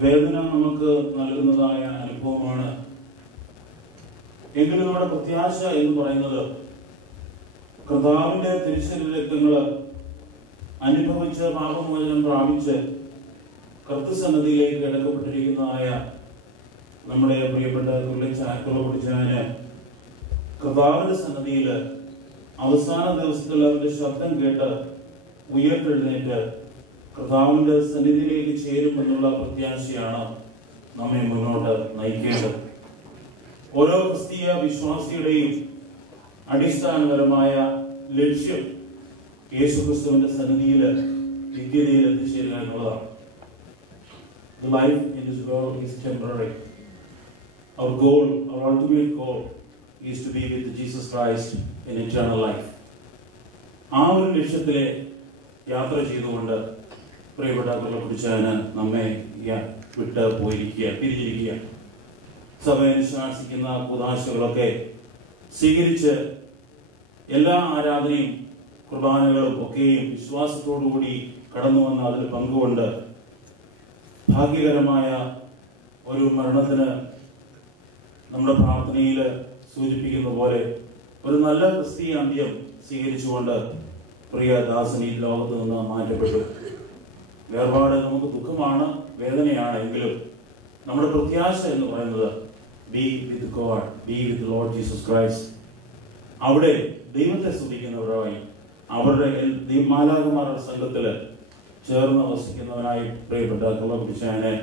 വേദന നമുക്ക് നൽകുന്നതായ അനുഭവമാണ്. എങ്കിലും നമ്മുടെ പ്രത്യാശ എന്ന് പറയുന്നത് കർത്താവിന്റെ തിരുശരീര രക്തങ്ങള് അനുഭവിച്ച് പാപമോചനം പ്രാപിച്ച് കർത്തൃസന്നിധിയിലേക്ക് കിടക്കപ്പെട്ടിരിക്കുന്നതായ നമ്മുടെ പ്രിയപ്പെട്ട കുർബാന കർത്താവിന്റെ സന്നിധിയില് അവസാന ദിവസത്തിൽ അവന്റെ ശബ്ദം കേട്ട് ഉയർത്തെഴുന്നേറ്റ് കർത്താവിന്റെ സന്നിധിയിലേക്ക് ചേരുമെന്നുള്ള പ്രത്യാശയാണ് നമ്മെ മുന്നോട്ട് നയിക്കേണ്ടത്. ഓരോ ക്രിസ്തീയ വിശ്വാസിയുടെയും അടിസ്ഥാനപരമായ ലക്ഷ്യം യേശുക്രിസ്തുവിന്റെ സന്നിധിയില് നിത്യതയിൽ എത്തിച്ചേരുക എന്നുള്ളതാണ്. The life in this world is temporary. Our goal, our ultimate goal is to be with Jesus Christ in eternal life. ആ ഒരു ലക്ഷ്യത്തിലെ യാത്ര ചെയ്തുകൊണ്ട് പ്രിയപ്പെട്ട കുർബാന നമ്മെ വിട്ട് പിരിഞ്ഞിരിക്കുക. സഭയെ അനുശാസിക്കുന്ന കുദാശകളൊക്കെ സ്വീകരിച്ച് എല്ലാ ആരാധനയും കുർബാനകളും ഒക്കെയും വിശ്വാസത്തോടുകൂടി കടന്നു വന്ന അതിൽ പങ്കുകൊണ്ട് ഭാഗ്യകരമായ ഒരു മരണത്തിന് നമ്മുടെ പ്രാർത്ഥനയിൽ സൂചിപ്പിക്കുന്ന പോലെ ഒരു നല്ല ക്രിസ്തീയ അന്ത്യം സ്വീകരിച്ചുകൊണ്ട് പ്രിയ ദാസൻ ഈ ലോകത്ത് നിന്ന് മാറ്റപ്പെട്ടു. വേർപാട് നമുക്ക് ദുഃഖമാണ്, വേദനയാണ്. എങ്കിലും നമ്മുടെ പ്രത്യാശ എന്ന് പറയുന്നത് B with God, B with Lord Jesus Christ. അവിടെ ദൈവത്തെ സ്തുതിക്കുന്നവരായി അവരുടെ മാലാഖമാരുടെ സംഘത്തില് ചേർന്ന് വസിക്കുന്നവനായി പ്രിയപ്പെട്ട കുർബാനെ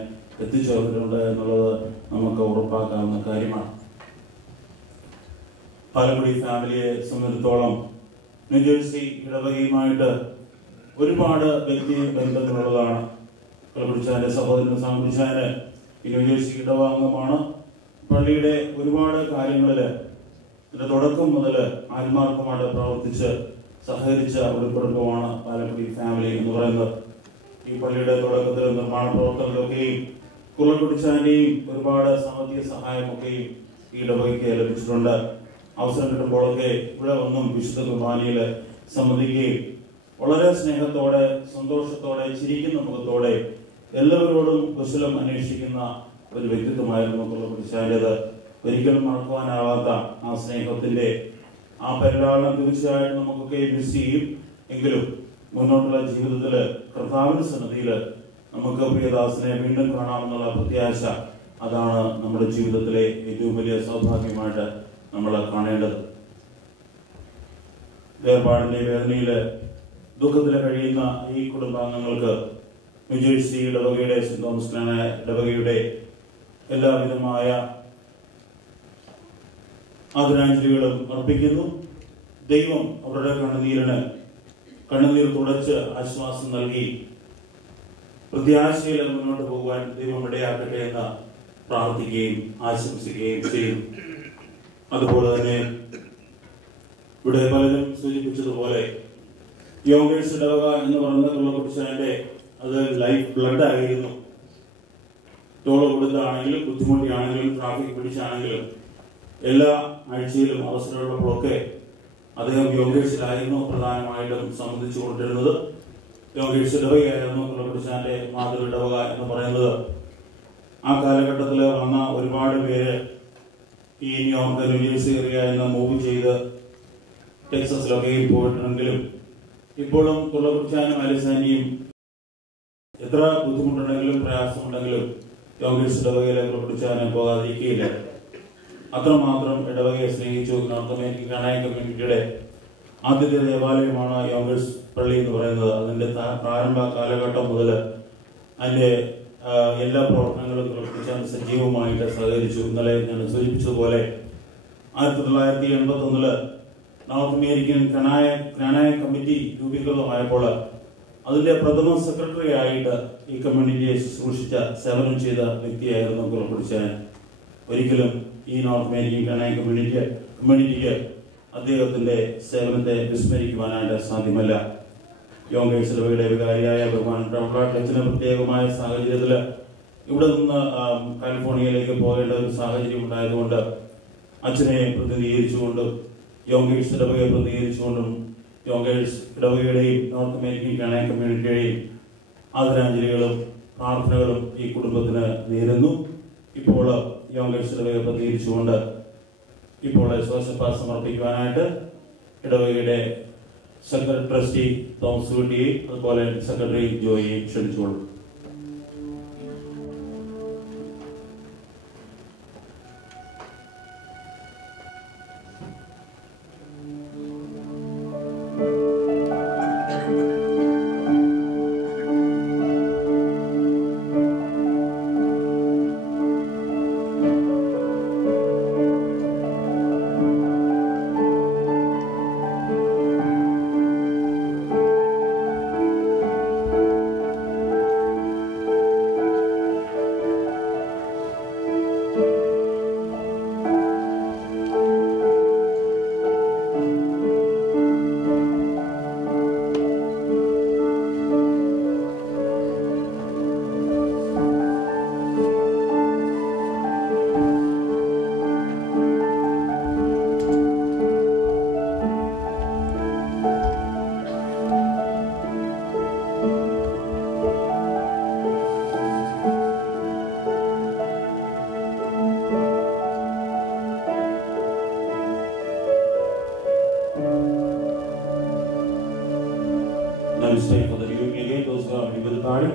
എത്തിച്ചേർന്നിട്ടുണ്ട് എന്നുള്ളത് നമുക്ക് ഉറപ്പാക്കാവുന്ന കാര്യമാണ്. പാലക്കുടി ഫാമിലിയെ സംബന്ധിച്ചിടത്തോളം ന്യൂജേഴ്സി ഇടവകയുമായിട്ട് ഒരുപാട് വ്യക്തി ബന്ധങ്ങളുള്ളതാണ്. കുർബാന്റെ സഹോദരൻ സാമ്പുരിച്ചാന് ഈ ന്യൂജേഴ്സി ഇടവാംഗമാണ്. പള്ളിയുടെ ഒരുപാട് കാര്യങ്ങളില് ഇതിന്റെ തുടക്കം മുതൽ ആത്മാർത്ഥമായിട്ട് പ്രവർത്തിച്ച് സഹകരിച്ച ഒരു കുടുംബമാണ് പാലക്കുടി ഫാമിലി എന്ന് പറയുന്നത്. ഈ പള്ളിയുടെ തുടക്കത്തിൽ നിർമ്മാണ പ്രവർത്തനങ്ങളൊക്കെയും കുർബാന്റെയും ഒരുപാട് സാമ്പത്തിക സഹായമൊക്കെയും ഈ ഇടവകയ്ക്ക് ലഭിച്ചിട്ടുണ്ട്. അവസരം കിട്ടുമ്പോഴൊക്കെ ഇവിടെ ഒന്നും വിശുദ്ധ കുർബാനയിൽ സംബന്ധിക്കുകയും വളരെ സ്നേഹത്തോടെ സന്തോഷത്തോടെ ചിരിക്കുന്ന മുഖത്തോടെ എല്ലാവരോടും കുശലം അന്വേഷിക്കുന്ന ഒരു വ്യക്തിത്വമായിരുന്നു കുർബാന്റേത്. ഒരിക്കലും മറക്കുവാനാവാത്ത ആ സ്നേഹത്തിന്റെ ആ പരിപാലനം തീർച്ചയായിട്ടും നമുക്കൊക്കെ മിസ് ചെയ്യും. എങ്കിലും മുന്നോട്ടുള്ള ജീവിതത്തില് കർത്താവിന്റെ സന്നിധിയില് നമുക്ക് പ്രിയദാസനെ വീണ്ടും കാണാമെന്നുള്ള പ്രത്യാശ, അതാണ് നമ്മുടെ ജീവിതത്തിലെ ഏറ്റവും വലിയ സൗഭാഗ്യമായിട്ട് നമ്മൾ കാണേണ്ടത്. വേർപാടിന്റെ വേദനയില് ദുഃഖത്തില് കഴിയുന്ന ഈ കുടുംബാംഗങ്ങൾക്ക് ന്യൂജേഴ്സി ഇടവകയുടെ സെന്റ് തോമസ് ഇടവകയുടെ എല്ലാവിധമായ ആദരാഞ്ജലികളും അർപ്പിക്കുന്നു. ദൈവം അവരുടെ കണ്ണുനീർ തുടച്ച് ആശ്വാസം നൽകി പ്രത്യാശയിൽ മുന്നോട്ട് പോകുവാൻ ദൈവം ഇടയാക്കട്ടെ എന്ന് പ്രാർത്ഥിക്കുകയും ആശംസിക്കുകയും ചെയ്യും. അതുപോലെ തന്നെ ഇവിടെ പലരും സൂചിപ്പിച്ചതുപോലെ യോഗേഴ്സ് ഇടവക എന്ന് പറയുന്ന കുറിച്ചതിന്റെ അത് ലൈഫ് ബ്ലഡ് ആയിരുന്നു. ടോള് കൊടുത്താണെങ്കിലും ബുദ്ധിമുട്ടിയാണെങ്കിലും ട്രാഫിക് പിടിച്ചാണെങ്കിലും എല്ലാ ആഴ്ചയിലും അവസരമുള്ളപ്പോഴൊക്കെ അദ്ദേഹം യോഗേഴ്സിലായിരുന്നു പ്രധാനമായിട്ടും സംബന്ധിച്ചു കൊണ്ടിരുന്നത്. യോഗേഴ്സ് ഇടവകയായിരുന്നു കുറിച്ചാന്റെ മാതൃഇടവക എന്ന് പറയുന്നത്. ആ കാലഘട്ടത്തിൽ വന്ന ഒരുപാട് പേര് ഈ ന്യൂയോർക്ക് ന്യൂജേഴ്സി ഏരിയ എന്ന് മൂവ് ചെയ്ത് ടെക്സസിലൊക്കെ പോയിട്ടുണ്ടെങ്കിലും ഇപ്പോഴും കുർബാനും അലിസാനിയും എത്ര ബുദ്ധിമുട്ടുണ്ടെങ്കിലും പ്രയാസമുണ്ടെങ്കിലും യോഗേഴ്സ് ഇടവകയിലെ കുർബാന് പോകാതിരിക്കുകയില്ല. അത്രമാത്രം ഇടവകയെ സ്നേഹിച്ചു. നോർത്ത് അമേരിക്കൻ കനായ കമ്മ്യൂണിറ്റിയുടെ ആദ്യത്തെ ദേവാലയമാണ് യോഗേഴ്സ് പള്ളി എന്ന് പറയുന്നത്. അതിന്റെ പ്രാരംഭ കാലഘട്ടം മുതൽ അതിന്റെ എല്ലാ പ്രവർത്തനങ്ങളും കുർബാന സജീവമായിട്ട് സഹകരിച്ചു. ഇന്നലെ ഞാൻ സൂചിപ്പിച്ചതുപോലെ 1981 നോർത്ത് അമേരിക്കൻ കനായ കമ്മിറ്റി രൂപീകൃതമായപ്പോൾ അതിന്റെ പ്രഥമ സെക്രട്ടറി ആയിട്ട് ഈ കമ്മ്യൂണിറ്റിയെ ശുശ്രൂഷിച്ച സേവനം ചെയ്ത വ്യക്തിയായിരുന്നു കുർബാന. ഒരിക്കലും ഈ നോർത്ത് അമേരിക്കൻ കനായ കമ്മ്യൂണിറ്റിക്ക് അദ്ദേഹത്തിന്റെ സേവനത്തെ വിസ്മരിക്കുവാനായിട്ട് സാധ്യമല്ല. യോഗേഴ്സ് ഇടവകയുടെ വികാരിയായ ബഹുമാനപ്പെട്ട അച്ഛന് പ്രത്യേകമായ സാഹചര്യത്തിൽ ഇവിടെ നിന്ന് കാലിഫോർണിയയിലേക്ക് പോകേണ്ട ഒരു സാഹചര്യം ഉണ്ടായതുകൊണ്ട് അച്ഛനെ പ്രതിനിധീകരിച്ചുകൊണ്ടും യോഗേഴ്സ് ഇടവകയെ പ്രതിനിധീകരിച്ചുകൊണ്ടും യോഗേഴ്സ് ഇടവകയുടെയും നോർത്ത് അമേരിക്കൻ കനായ കമ്മ്യൂണിറ്റിയുടെയും ആദരാഞ്ജലികളും പ്രാർത്ഥനകളും ഈ കുടുംബത്തിന് നേരുന്നു. ഇപ്പോൾ യോഗേശ്വര വേഗം തിരിച്ചുകൊണ്ട് ഇപ്പോൾ ശോശപ്പ സമർപ്പിക്കുവാനായിട്ട് ഇടവകയുടെ സെക്രട്ടറി ട്രസ്റ്റി തോമസ് കുട്ടിയെയും അതുപോലെ secretary ജോയിയെയും ക്ഷണിച്ചോളൂ.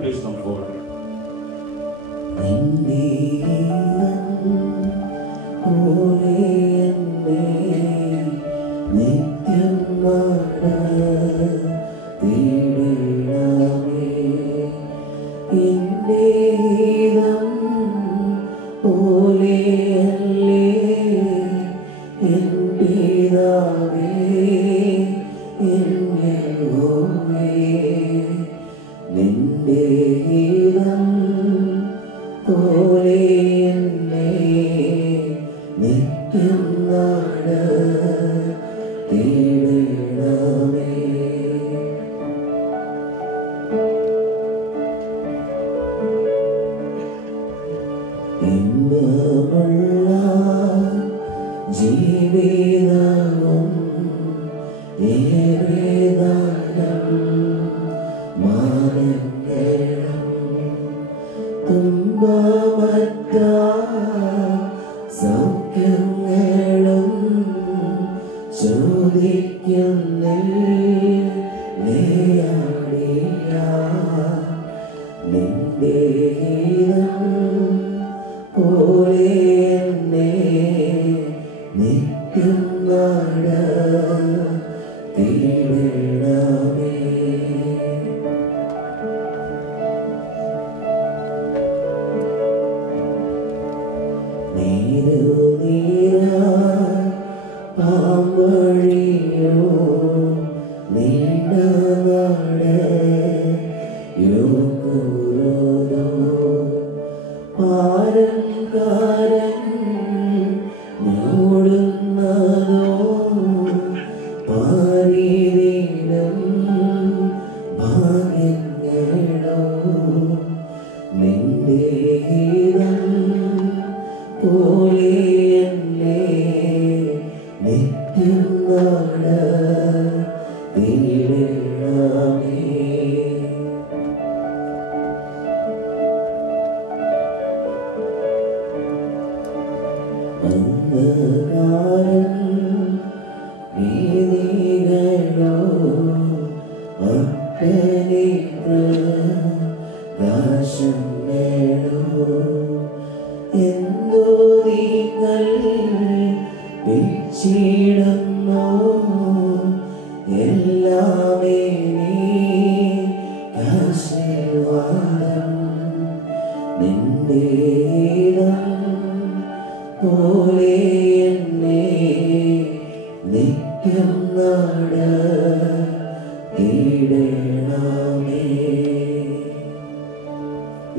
Please come forward.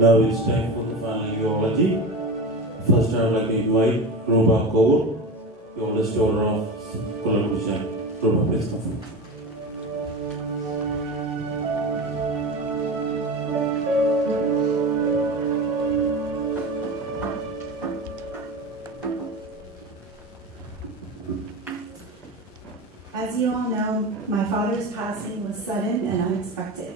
Now it's time for the final eulogy. First, I would like to invite Ruba Kaur, the oldest daughter of Palakudy. Ruba, please come forward. As you all know, my father's passing was sudden and unexpected.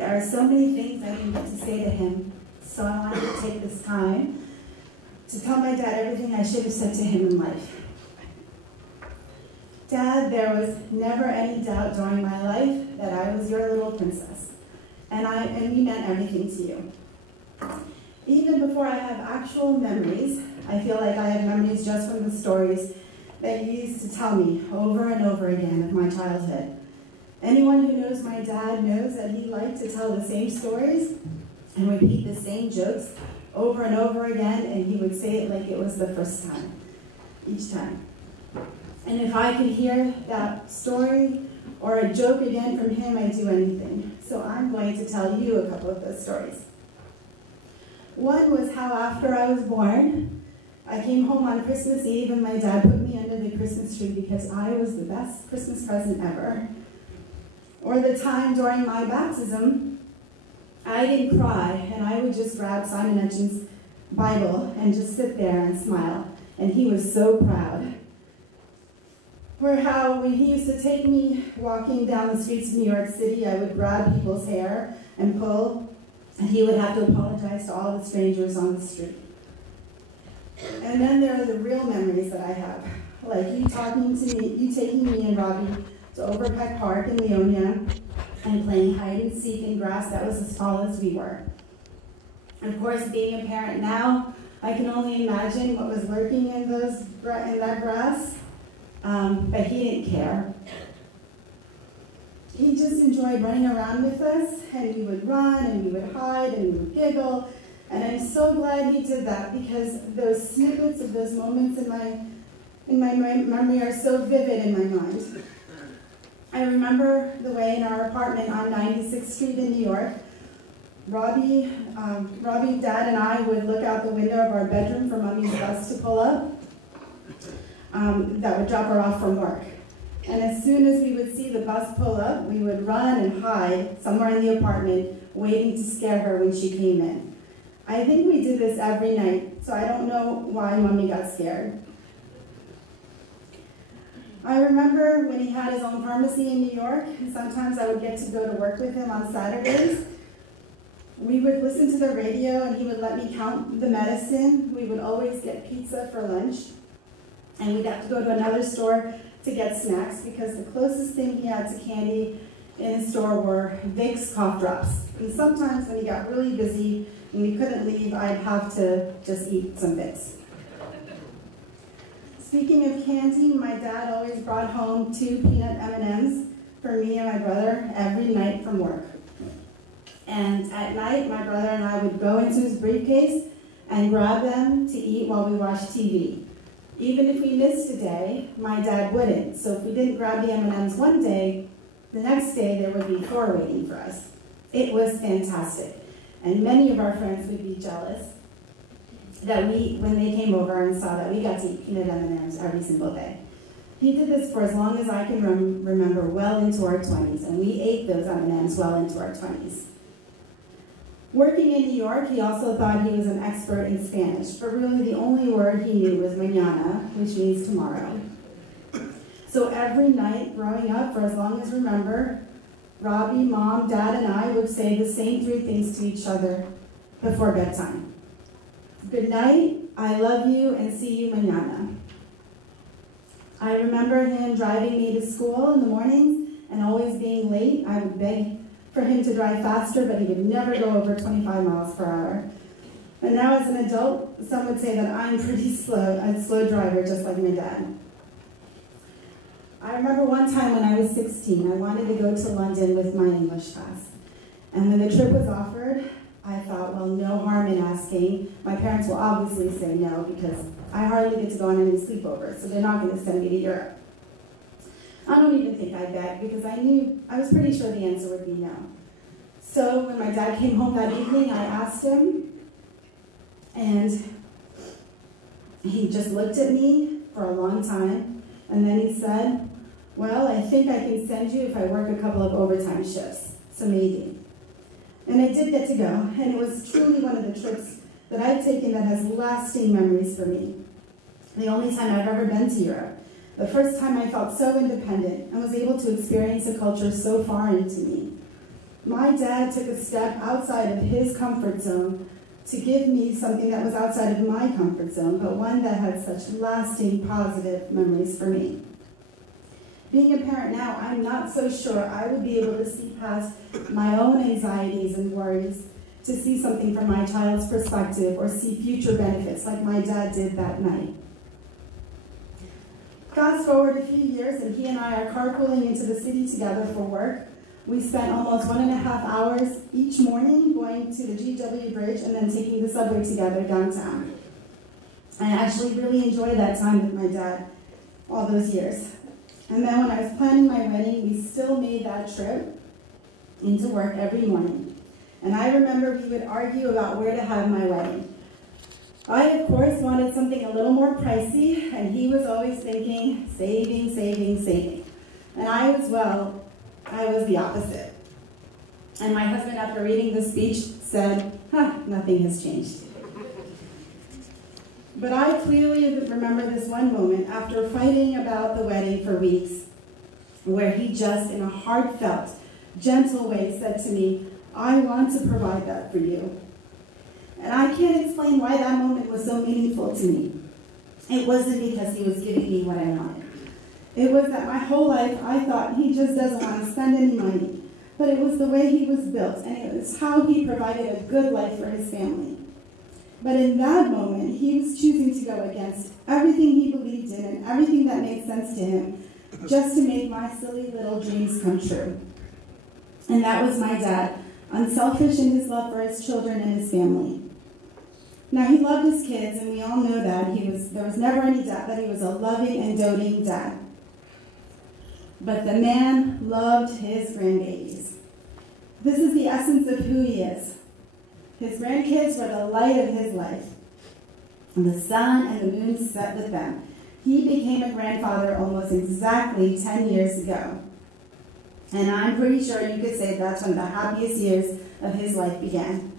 There are so many things I didn't get to say to him, so I wanted to take this time to tell my dad everything I should have said to him in life. Dad, there was never any doubt during my life that I was your little princess, and we meant everything to you. Even before I have actual memories, I feel like I have memories just from the stories that you used to tell me over and over again of my childhood. Anyone who knows my dad knows that he liked to tell the same stories and repeat the same jokes over and over again, and he would say it like it was the first time, each time. And if I could hear that story or a joke again from him, I'd do anything. So I'm going to tell you a couple of those stories. One was how after I was born, I came home on Christmas Eve and my dad put me under the Christmas tree because I was the best Christmas present ever. Or the time during my baptism, I didn't cry and I would just grab Simon Etchen's Bible and just sit there and smile. And he was so proud. Or how when he used to take me walking down the streets of New York City, I would grab people's hair and pull, and he would have to apologize to all the strangers on the street. And then there are the real memories that I have, like you taking me and Robbie to Overpeck Park in Leonia and playing hide and seek in grass that was as tall as we were. And of course, being a parent now, I can only imagine what was lurking in that grass. But he didn't care. He just enjoyed running around with us, and we would run, and we would hide, and we would giggle, and I'm so glad he did that because those snippets of those moments in my memory are so vivid in my mind. I remember the way in our apartment on 96th Street in New York, Robbie, Dad, and I would look out the window of our bedroom for Mommy's bus to pull up. That would drop her off from work. And as soon as we would see the bus pull up, we would run and hide somewhere in the apartment, waiting to scare her when she came in. I think we did this every night, so I don't know why Mommy got scared. I remember when he had his own pharmacy in New York, and sometimes I would get to go to work with him on Saturdays. We would listen to the radio, and he would let me count the medicine. We would always get pizza for lunch. And we'd have to go to another store to get snacks because the closest thing he had to candy in the store were Vicks cough drops. And sometimes when he got really busy and we couldn't leave, I'd have to just eat some Vicks. Speaking of candy, my dad always brought home 2 peanut M&Ms for me and my brother every night from work. And at night, my brother and I would go into his briefcase and grab them to eat while we watched TV. Even if we missed a day, my dad wouldn't. So if we didn't grab the M&Ms one day, the next day there would be 4 waiting for us. It was fantastic. And many of our friends would be jealous that when they came over and saw that we got to eat peanut M&Ms every single day. He did this for as long as I can remember, well into our 20s, and we ate those M&Ms well into our 20s. Working in New York, he also thought he was an expert in Spanish, but really the only word he knew was mañana, which means tomorrow. So every night growing up, for as long as I remember, Robbie, Mom, Dad, and I would say the same 3 things to each other before bedtime. Good night, I love you, and see you mañana. I remember him driving me to school in the mornings and always being late. I would beg for him to drive faster, but he would never go over 25 miles per hour. And now as an adult, some would say that I'm pretty slow, a slow driver, just like my dad. I remember one time when I was 16, I wanted to go to London with my English class. And when the trip was offered, I thought, well, no harm in asking. My parents will obviously say no, because I hardly get to go on any sleepovers, so they're not going to send me to Europe. I don't even think I begged because I was pretty sure the answer would be no. So when my dad came home that evening, I asked him, and he just looked at me for a long time, and then he said, well, I think I can send you if I work a couple of overtime shifts, so maybe. And I did get to go, and it was truly one of the trips that I've taken that has lasting memories for me. The only time I've ever been to Europe. The first time I felt so independent and was able to experience a culture so foreign to me. My dad took a step outside of his comfort zone to give me something that was outside of my comfort zone, but one that had such lasting positive memories for me. Being a parent now, I'm not so sure I would be able to see past my own anxieties and worries to see something from my child's perspective or see future benefits like my dad did that night. Fast forward a few years and he and I are carpooling into the city together for work. We spent almost 1.5 hours each morning going to the GW Bridge and then taking the subway together downtown. I actually really enjoyed that time with my dad all those years. And then when I was planning my wedding, we still made that trip into work every morning. And I remember we would argue about where to have my wedding. I, of course, wanted something a little more pricey, and he was always thinking, saving, saving, saving. And I was the opposite. And my husband, after reading the speech, said, nothing has changed. But I clearly remember this one moment after fighting about the wedding for weeks, where he just, in a heartfelt, gentle way, said to me, I want to provide that for you. And I can't explain why that moment was so meaningful to me. It wasn't because he was giving me what I wanted. It was that my whole life I thought he just doesn't want to spend any money. But it was the way he was built, and it was how he provided a good life for his family. But in that moment, he was choosing to go against everything he believed in and everything that made sense to him, just to make my silly little dreams come true. And that was my dad, unselfish in his love for his children and his family. Now, he loved his kids, and we all know that. There was never any doubt that he was a loving and doting dad. But the man loved his grandbabies. This is the essence of who he is. His grandkids were the light of his life. And the sun and the moon set with them. He became a grandfather almost exactly 10 years ago. And I'm pretty sure you could say that's when the happiest years of his life began.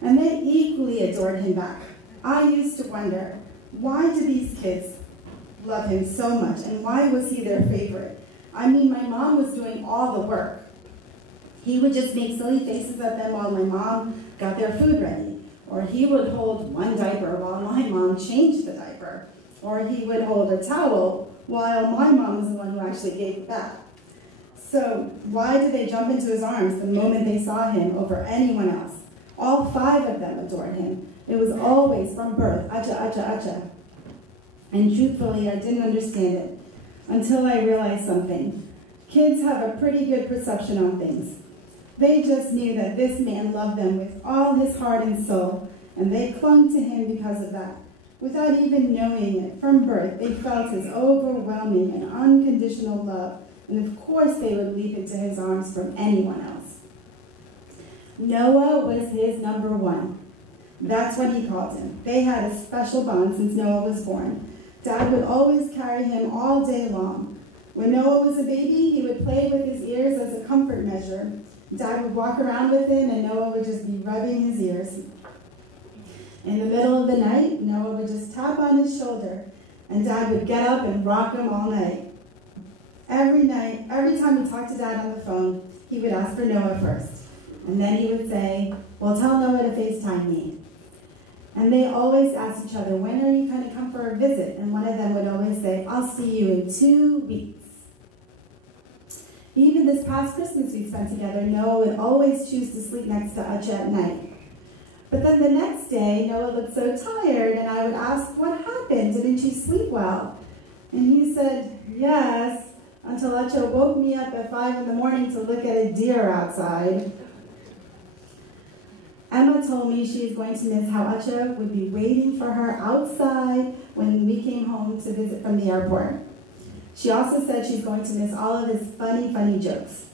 And they equally adored him back. I used to wonder, why do these kids love him so much, and why was he their favorite? I mean, my mom was doing all the work. He would just make silly faces at them while my mom got their food ready. Or he would hold one diaper while my mom changed the diaper. Or he would hold a towel while my mom was the one who actually gave it back. So why did they jump into his arms the moment they saw him over anyone else? All 5 of them adored him. It was always from birth, acha, acha, acha. And truthfully, I didn't understand it until I realized something. Kids have a pretty good perception on things. They just knew that this man loved them with all his heart and soul, and they clung to him because of that. Without even knowing it, from birth, they felt his overwhelming and unconditional love, and of course they would leap into his arms from anyone else. Noah was his number 1. That's what he called him. They had a special bond since Noah was born. Dad would always carry him all day long. When Noah was a baby, he would play with his ears as a comfort measure. Dad would walk around with him, and Noah would just be rubbing his ears. In the middle of the night, Noah would just tap on his shoulder, and Dad would get up and rock him all night. Every night, every time he talked to Dad on the phone, he would ask for Noah first. And then he would say, well, tell Noah to FaceTime me. And they always asked each other, when are you going to come for a visit? And one of them would always say, I'll see you in 2 weeks. Even this past Christmas we spent together, Noah would always choose to sleep next to Acha at night. But then the next day, Noah looked so tired, and I would ask, what happened? Didn't you sleep well? And he said, yes, until Acha woke me up at 5 in the morning to look at a deer outside. Emma told me she was going to miss how Acha would be waiting for her outside when we came home to visit from the airport. She also said she's going to miss all of his funny jokes.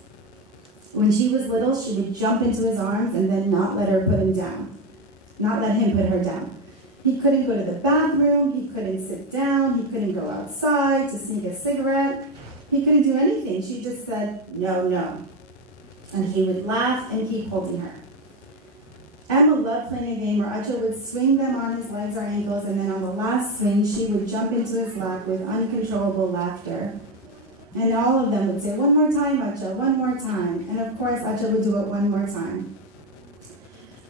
When she was little, she would jump into his arms and then not let him put her down. He couldn't go to the bathroom, he couldn't sit down, he couldn't go outside to sneak a cigarette. He couldn't do anything. She just said, no, no. And he would laugh and keep holding her. Emma loved playing a game where Acha would swing them on his legs or ankles, and then on the last swing, she would jump into his lap with uncontrollable laughter. And all of them would say, "One more time, Acha, one more time." And of course, Acha would do it one more time.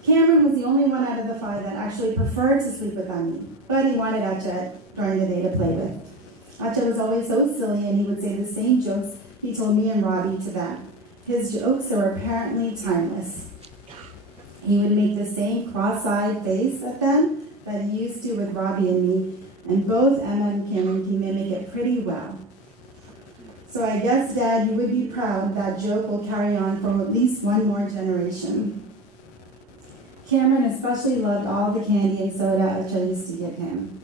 Cameron was the only one out of the 5 that actually preferred to sleep with Ami, but he wanted Acha during the day to play with. Acha was always so silly, and he would say the same jokes he told me and Robbie to them. His jokes are apparently timeless. He would make the same cross-eyed face at them that he used to with Robbie and me, and both Emma and Cameron can mimic it pretty well. So I guess, Dad, you would be proud that joke will carry on for at least one more generation. Cameron especially loved all the candy and soda Acha used to give him.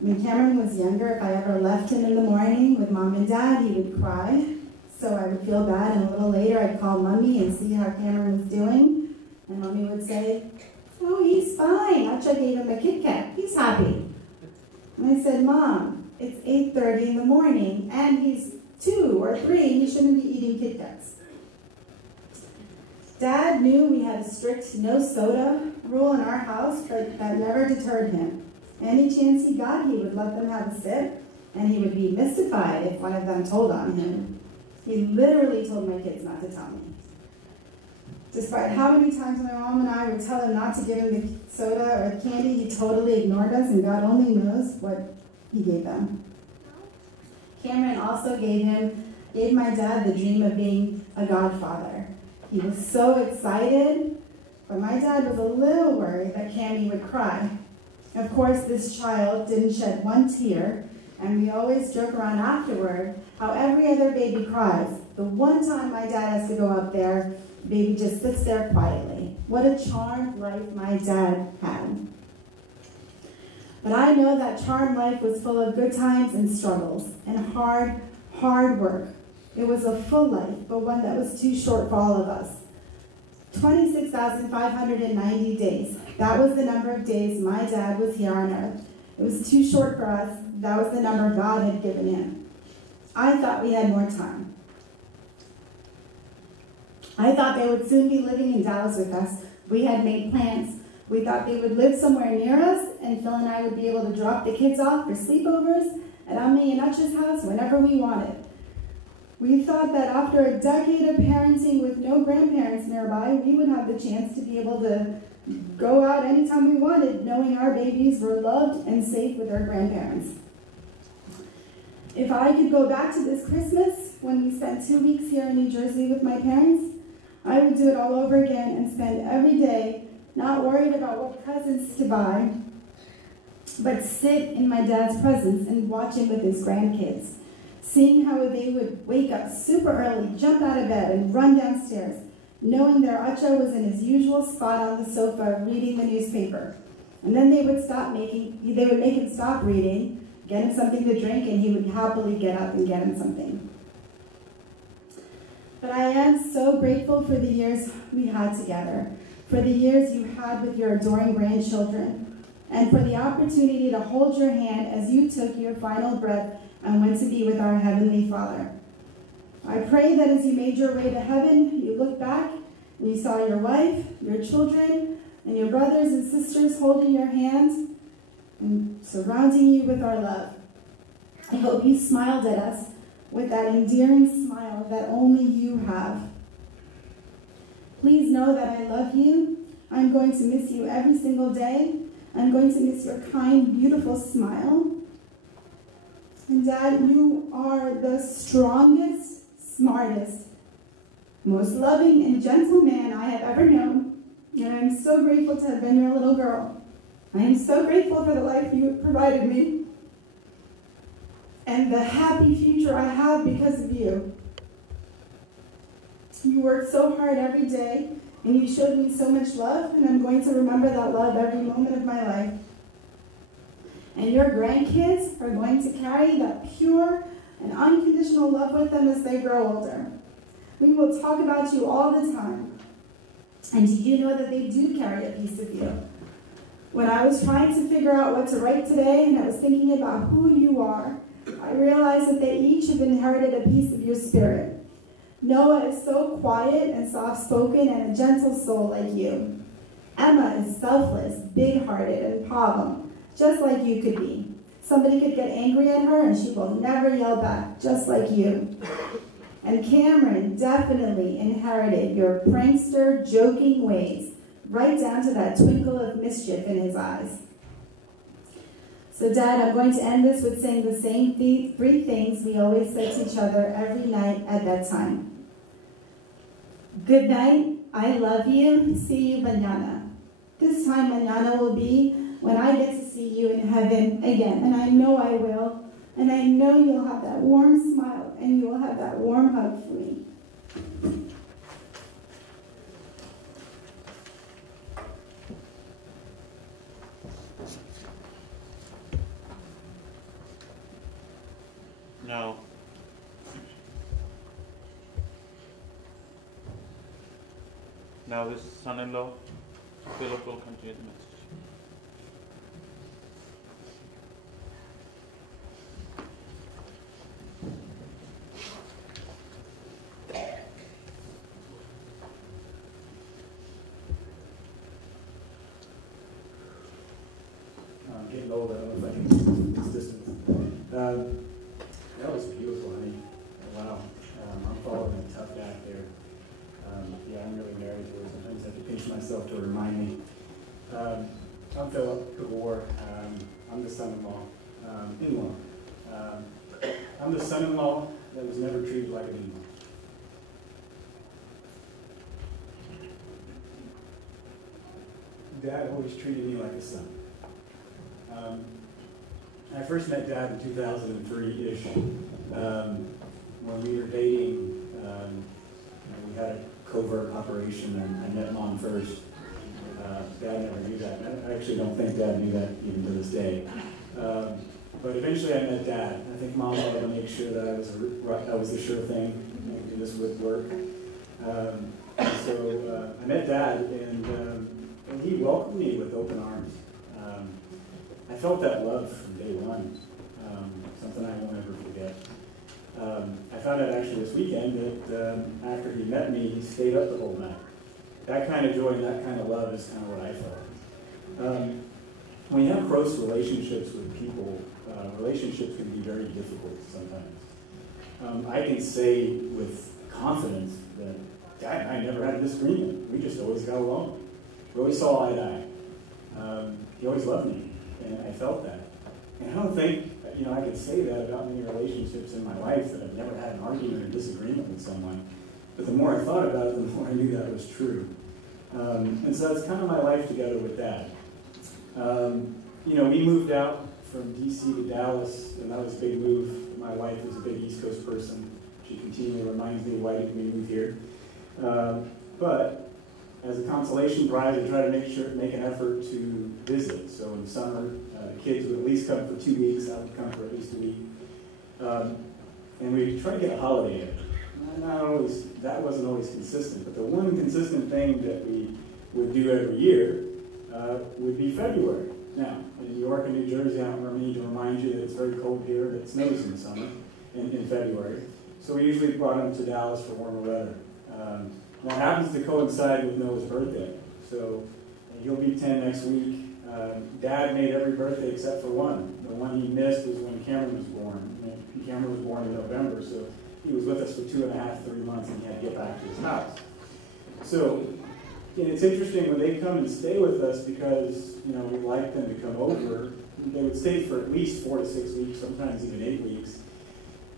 When Cameron was younger, if I ever left him in the morning with Mom and Dad, he would cry. So I would feel bad, and a little later I'd call Mommy and see how Cameron was doing. And Mommy would say, "Oh, he's fine. Acha gave him a Kit Kat. He's happy." And I said, "Mom, it's 8:30 in the morning, and he's 2 or 3. He shouldn't be eating Kit Kats." Dad knew we had a strict no soda rule in our house, but that never deterred him. Any chance he got, he would let them have a sip, and he would be mystified if one of them told on him. He literally told my kids not to tell me. Despite how many times my mom and I would tell him not to give him the soda or the candy, he totally ignored us, and God only knows what he gave them. Cameron also gave my dad the dream of being a godfather. He was so excited, but my dad was a little worried that Cammy would cry. Of course, this child didn't shed one tear, and we always joke around afterward how every other baby cries. The one time my dad has to go up there, the baby just sits there quietly. What a charmed life my dad had. But I know that charmed life was full of good times and struggles, and hard work. It was a full life, but one that was too short for all of us. 26,590 days. That was the number of days my dad was here on earth. It was too short for us. That was the number God had given him. I thought we had more time. I thought they would soon be living in Dallas with us. We had made plans. We thought they would live somewhere near us, and Phil and I would be able to drop the kids off for sleepovers at Ami and Acha's house whenever we wanted. We thought that after a decade of parenting with no grandparents nearby, we would have the chance to be able to go out anytime we wanted, knowing our babies were loved and safe with their grandparents. If I could go back to this Christmas, when we spent 2 weeks here in New Jersey with my parents, I would do it all over again and spend every day not worried about what presents to buy, but sit in my dad's presence and watch him with his grandkids, seeing how they would wake up super early, jump out of bed, and run downstairs, knowing their Acha was in his usual spot on the sofa reading the newspaper. And then they would make him stop reading, get him something to drink, and he would happily get up and get him something. But I am so grateful for the years we had together, for the years you had with your adoring grandchildren, and for the opportunity to hold your hand as you took your final breath and went to be with our Heavenly Father. I pray that as you made your way to heaven, you looked back and you saw your wife, your children, and your brothers and sisters holding your hands and surrounding you with our love. I hope you smiled at us with that endearing smile that only you have. Please know that I love you. I'm going to miss you every single day. I'm going to miss your kind, beautiful smile. And Dad, you are the strongest, smartest, most loving and gentle man I have ever known. And I'm so grateful to have been your little girl. I am so grateful for the life you have provided me and the happy future I have because of you. You worked so hard every day, and you showed me so much love, and I'm going to remember that love every moment of my life. And your grandkids are going to carry that pure and unconditional love with them as they grow older. We will talk about you all the time. And do you know that they do carry a piece of you? When I was trying to figure out what to write today, and I was thinking about who you are, I realized that they each have inherited a piece of your spirit. Noah is so quiet and soft-spoken and a gentle soul like you. Emma is selfless, big-hearted, and Pavam, just like you could be. Somebody could get angry at her and she will never yell back, just like you. And Cameron definitely inherited your prankster, joking ways, right down to that twinkle of mischief in his eyes. So Dad, I'm going to end this with saying the same three things we always say to each other every night at bedtime. Good night, I love you, see you mañana. This time mañana will be when I get to see you in heaven again, and I know I will, and I know you'll have that warm smile, and you will have that warm hug for me. Now his son-in-law, Philip, will continue the message. I'm getting old, I don't know if I can keep this distance. That was beautiful, honey. Wow. I'm following a tough act there. Yeah, I'm really married to her. Sometimes I have to pinch myself to remind me. I'm Philip Kuruvilla. I'm the son-in-law. I'm the son-in-law that was never treated like an in-law. Dad always treated me like a son. I first met Dad in 2003-ish. When we were dating, we had a covert operation, and I met Mom first. Dad never knew that. I actually don't think Dad knew that even to this day. But eventually I met Dad. I think Mom wanted to make sure that I was the sure thing, and do this would work. So I met Dad, and he welcomed me with open arms. I felt that love from day one, something I won't ever forget. I found out actually this weekend that after he met me, he stayed up the whole night. That kind of joy and that kind of love is kind of what I felt. When you have close relationships with people, relationships can be very difficult sometimes. I can say with confidence that Dad and I never had a disagreement. We just always got along. We always saw eye to eye. He always loved me, and I felt that. And I don't think, I could say that about many relationships in my life, that I've never had an argument or disagreement with someone. But the more I thought about it, the more I knew that was true. And so that's kind of my life together with Dad. We moved out from D.C. to Dallas, and that was a big move. My wife is a big East Coast person. She continually reminds me, why didn't we move here? But as a consolation prize, I try to make an effort to visit. So in the summer, the kids would at least come for 2 weeks. I would come for at least a week. And we try to get a holiday in. That wasn't always consistent, but the one consistent thing that we would do every year would be February. Now, in New York and New Jersey, I don't need to remind you that it's very cold here, that it snows in the summer, in February. So we usually brought them to Dallas for warmer weather. Now it happens to coincide with Noah's birthday, so he'll be 10 next week. Dad made every birthday except for one. The one he missed was when Cameron was born. Cameron was born in November, so he was with us for 2.5, 3 months, and he had to get back to his house. So, it's interesting when they come and stay with us because, we'd like them to come over. They would stay for at least 4 to 6 weeks, sometimes even 8 weeks.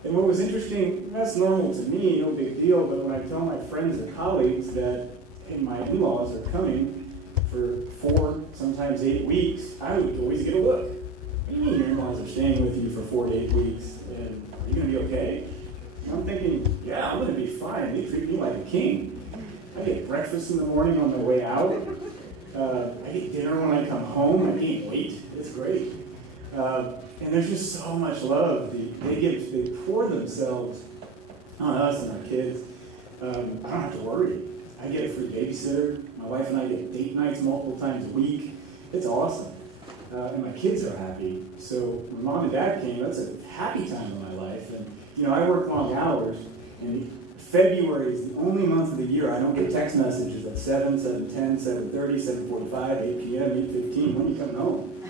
And what was interesting, that's normal to me, no big deal, but when I tell my friends or colleagues that, hey, my in-laws are coming for 4, sometimes 8 weeks, I would always get a look. What do you mean your in-laws are staying with you for 4 to 8 weeks? And are you going to be okay? And I'm thinking, yeah, I'm going to be fine. They treat me like a king. I get breakfast in the morning on the way out. I get dinner when I come home. I can't wait. It's great. And there's just so much love. They pour themselves on us and our kids. I don't have to worry. I get a free babysitter. My wife and I get date nights multiple times a week. It's awesome. And my kids are happy. So when Mom and Dad came, that's a happy time in my life. And I work long hours, and February is the only month of the year I don't get text messages at 7, 7:10, 7:30, 7:45, 8 p.m., 8:15. When are you coming home?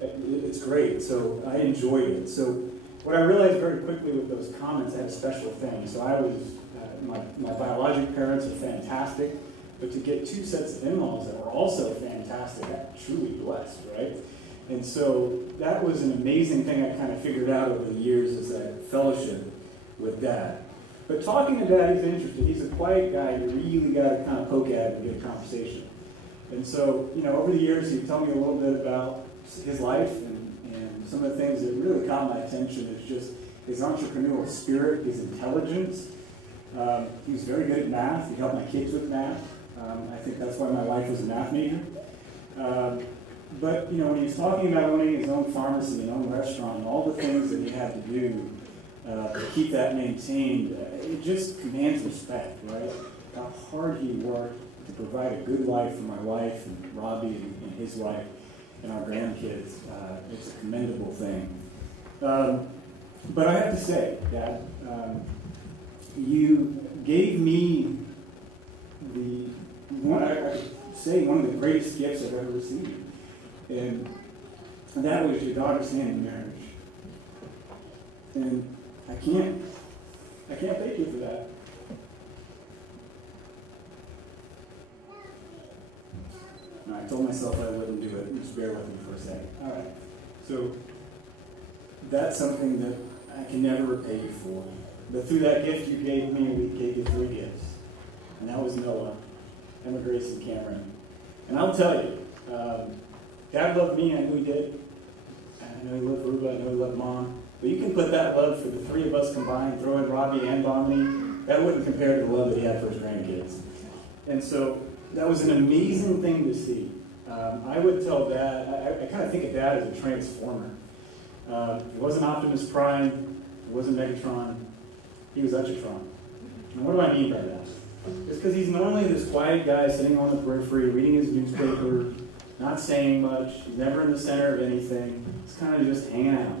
It's great. So I enjoyed it. So what I realized very quickly with those comments, I had a special thing. So I was, my biologic parents are fantastic, but to get two sets of in-laws that were also fantastic, I'm truly blessed, right? And so that was an amazing thing I kind of figured out over the years as I fellowship with Dad. But talking to Dad, he's interested. He's a quiet guy. You really got to kind of poke at him and get a conversation. And so, over the years, he'd tell me a little bit about his life, and some of the things that really caught my attention is just his entrepreneurial spirit, his intelligence. He was very good at math. He helped my kids with math. I think that's why my wife was a math major. But, when he was talking about owning his own pharmacy and own restaurant and all the things that he had to do to keep that maintained, it just commands respect, right? How hard he worked to provide a good life for my wife and Robbie and his wife and our grandkids. It's a commendable thing. But I have to say, Dad, you gave me one of the greatest gifts I've ever received. And that was your daughter's hand in marriage. And I can't thank you for that. No, I told myself I wouldn't do it. Just bear with me for a second. All right. So that's something that I can never repay you for. But through that gift you gave me, we gave you 3 gifts. And that was Noah, Emma Grace, and Cameron. And I'll tell you, Dad loved me, I knew he did. I know he loved Ruba, I know he loved Mom. But you can put that love for the 3 of us combined, throw in Robbie and Bonnie, that wouldn't compare to the love that he had for his grandkids. And so that was an amazing thing to see. I would tell Dad, I kind of think of Dad as a transformer. He wasn't Optimus Prime, he wasn't Megatron, he was Uchtron. And what do I mean by that? It's because he's normally this quiet guy sitting on the periphery, reading his newspaper, not saying much, he's never in the center of anything, he's kind of just hanging out.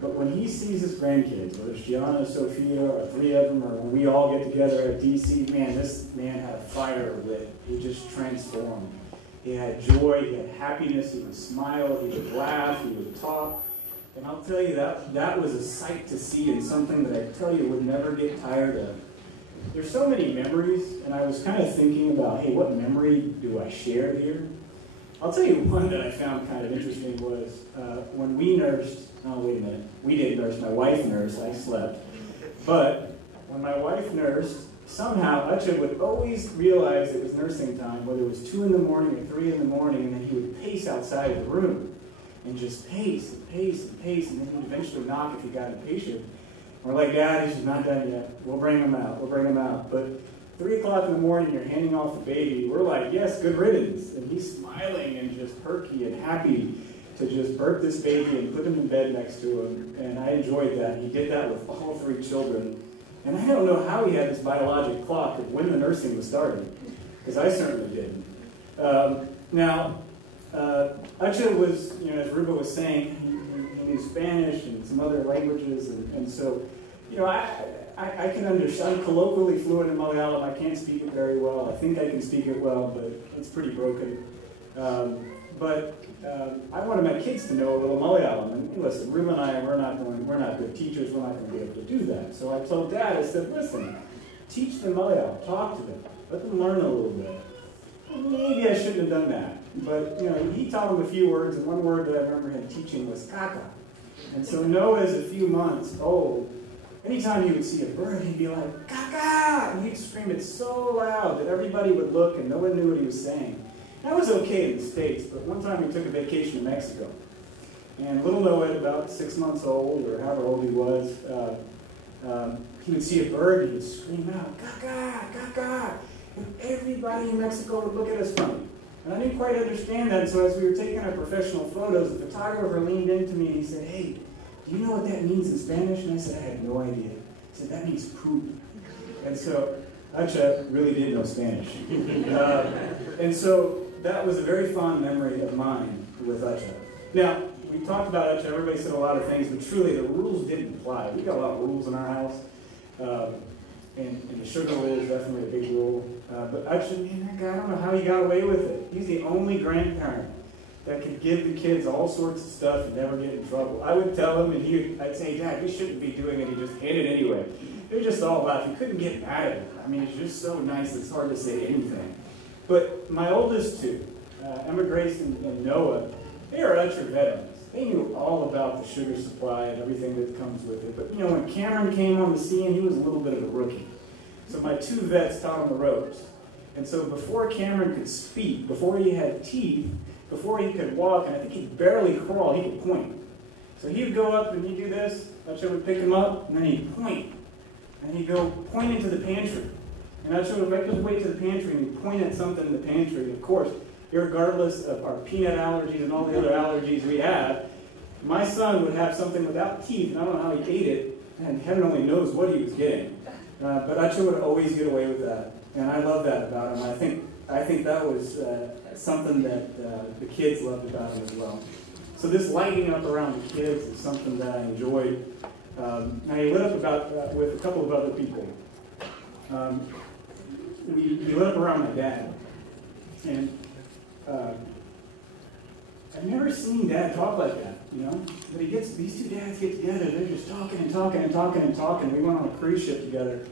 But when he sees his grandkids, whether it's Gianna, Sophia, or 3 of them, or when we all get together at DC, man, this man had a fire lit. He just transformed. He had joy, he had happiness, he would smile, he would laugh, he would talk. And I'll tell you, that was a sight to see and something that I tell you would never get tired of. There's so many memories, and I was kind of thinking about, hey, what memory do I share here? I'll tell you one that I found kind of interesting was when we nursed, oh, wait a minute, we didn't nurse, my wife nursed, I slept. But when my wife nursed, somehow Ucha would always realize it was nursing time, whether it was 2 in the morning or 3 in the morning, and then he would pace outside of the room and just pace and pace and pace, and then he'd eventually knock if he got impatient. We're like, Dad, he's not done yet. We'll bring him out. We'll bring him out. But 3 o'clock in the morning, you're handing off the baby. We're like, yes, good riddance. And he's smiling and just perky and happy to just burp this baby and put him in bed next to him. And I enjoyed that. He did that with all 3 children. And I don't know how he had this biologic clock of when the nursing was starting, because I certainly didn't. Now, Ucha was, as Ruba was saying, he knew Spanish and some other languages, and so, I can understand. I'm colloquially fluent in Malayalam. I can't speak it very well. I think I can speak it well, but it's pretty broken. But I wanted my kids to know a little Malayalam. And listen, Ruba and I, we're not good teachers. We're not going to be able to do that. So I told Dad, I said, listen, teach them Malayalam. Talk to them. Let them learn a little bit. Well, maybe I shouldn't have done that. But, he taught them a few words, and one word that I remember him teaching was kaka. And so Noah's a few months old. Anytime he would see a bird, he'd be like, kaka! And he'd scream it so loud that everybody would look and no one knew what he was saying. That was okay in the States, but one time we took a vacation to Mexico. And little Noah, at about 6 months old, or however old he was, he would see a bird and he would scream out, kaka, kaka! And everybody in Mexico would look at us funny. And I didn't quite understand that, so as we were taking our professional photos, the photographer leaned into me and he said, hey, do you know what that means in Spanish? And I said, I had no idea. He said, that means poop. And so, Ucha really did know Spanish. And so, that was a very fond memory of mine with Ucha. Now, we talked about Ucha, everybody said a lot of things, but truly the rules didn't apply. We got a lot of rules in our house. And the sugar rule is definitely a big rule. But Ucha, man, that guy, I don't know how he got away with it. He's the only grandparent that could give the kids all sorts of stuff and never get in trouble. I would tell him, and I'd say, Dad, we shouldn't be doing it. He'd just hand it anyway. They were just all laugh. You couldn't get mad at it. I mean, it's just so nice. It's hard to say anything. But my oldest two, Emma Grace and Noah, they are ultra veterans. They knew all about the sugar supply and everything that comes with it. But, you know, when Cameron came on the scene, he was a little bit of a rookie. So my two vets taught him the ropes. And so before Cameron could speak, before he had teeth, before he could walk, and I think he could barely crawl, he could point. So he would go up and he'd do this. Acho would pick him up, and then he'd point. And he'd go point into the pantry. And Acho would just wait to the pantry and he'd point at something in the pantry. And of course, regardless of our peanut allergies and all the other allergies we have, my son would have something without teeth, and I don't know how he ate it, and heaven only knows what he was getting. But Acho would always get away with that, and I love that about him. I think that was something that the kids loved about him as well. So this lighting up around the kids is something that I enjoyed. Now he lit up with a couple of other people. We lit up around my dad, and I've never seen Dad talk like that, you know? But these two dads get together, they're just talking and talking and talking and talking. We went on a cruise ship together.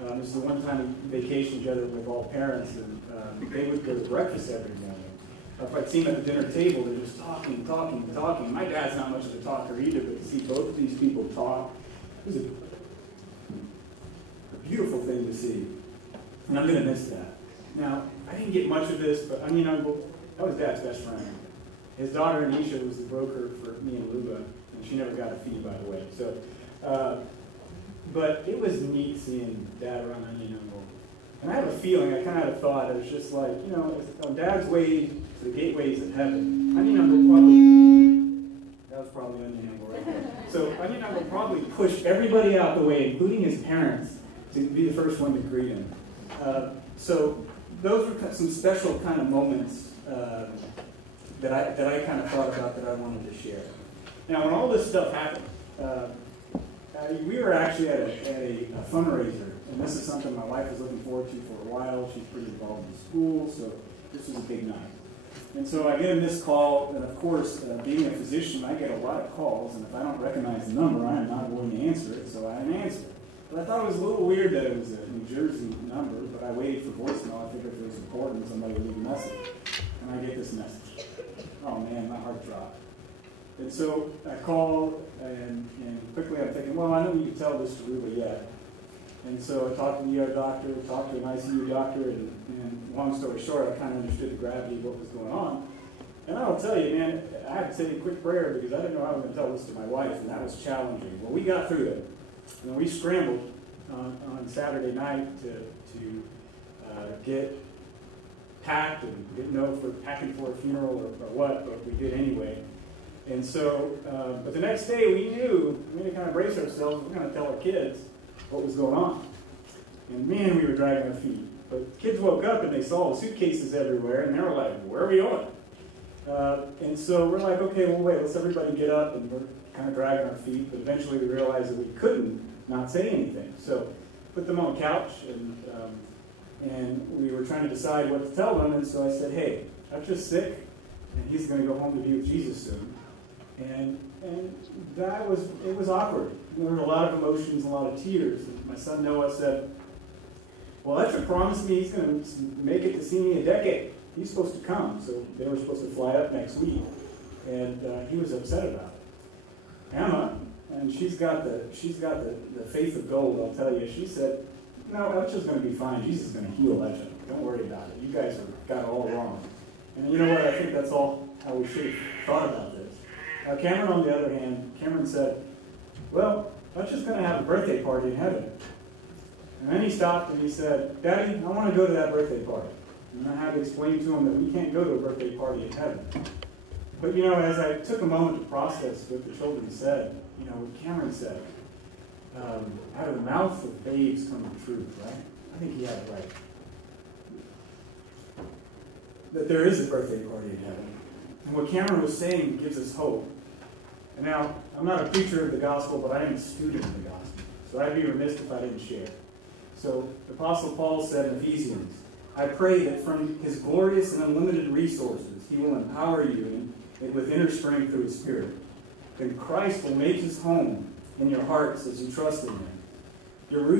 This is the one time we vacationed together with all parents, and they would go to breakfast every morning. If I'd see them at the dinner table, they're just talking, talking, talking. My dad's not much of a talker either, but to see both of these people talk, it was a beautiful thing to see. And I'm going to miss that. Now, I didn't get much of this, but I mean, I was Dad's best friend. His daughter, Anisha, was the broker for me and Luba, and she never got a fee, by the way. So, but it was neat seeing Dad around Onion Uncle. And I have a feeling, I kind of had a thought, it was just like, you know, on Dad's way to the gateways of heaven, Onion Uncle that was probably Onion Uncle, right? So Onion Uncle probably pushed everybody out the way, including his parents, to be the first one to greet him. So those were some special kind of moments that I kind of thought about that I wanted to share. Now, when all this stuff happened, we were actually at a fundraiser, and this is something my wife was looking forward to for a while. She's pretty involved in school, so this was a big night. And so I get a missed call, and of course, being a physician, I get a lot of calls, and if I don't recognize the number, I am not going to answer it, so I didn't answer it. But I thought it was a little weird that it was a New Jersey number, but I waited for voicemail. I figured if it was important, somebody would leave a message. And I get this message. Oh man, my heart dropped. And so I called, and quickly I'm thinking, well, I know you can tell this to Ruba yet. And so I talked to the ER doctor, talked to an ICU doctor, and long story short, I kind of understood the gravity of what was going on. And I'll tell you, man, I had to say a quick prayer because I didn't know how I was going to tell this to my wife, and that was challenging. Well, we got through it. And we scrambled on Saturday night to get packed and didn't know if we're packing for a funeral or what, but we did anyway. And so, but the next day we knew we had to kind of brace ourselves. We're going to tell our kids what was going on. And man, we were dragging our feet. But kids woke up and they saw the suitcases everywhere, and they were like, where are we going? And so we're like, okay, well, wait, let's everybody get up, and we're kind of dragging our feet, but eventually we realized that we couldn't not say anything. So put them on the couch, and we were trying to decide what to tell them, and so I said, hey, I'm just sick, and he's going to go home to be with Jesus soon. And it was awkward. There were a lot of emotions, a lot of tears. And my son Noah said, well, Etcher promised me he's going to make it to see me a decade. He's supposed to come, so they were supposed to fly up next week, and he was upset about it. Emma, and she's got the faith of gold, I'll tell you. She said, no, Etcher's going to be fine. Jesus is going to heal Etcher. Don't worry about it. You guys have got it all wrong. And you know what? I think that's all how we should have thought about this. Cameron, on the other hand, Cameron said, well, Etcher's going to have a birthday party in heaven. And then he stopped and he said, Daddy, I want to go to that birthday party. And I had to explain to him that we can't go to a birthday party in heaven. But, you know, as I took a moment to process what the children said, you know, what Cameron said, out of the mouth of babes come the truth, right? I think he had it right. That there is a birthday party in heaven. And what Cameron was saying gives us hope. And now, I'm not a preacher of the gospel, but I am a student of the gospel. So I'd be remiss if I didn't share. So the Apostle Paul said in Ephesians, I pray that from his glorious and unlimited resources, he will empower you with inner strength through His Spirit, then Christ will make His home in your hearts as you trust in Him. Your roots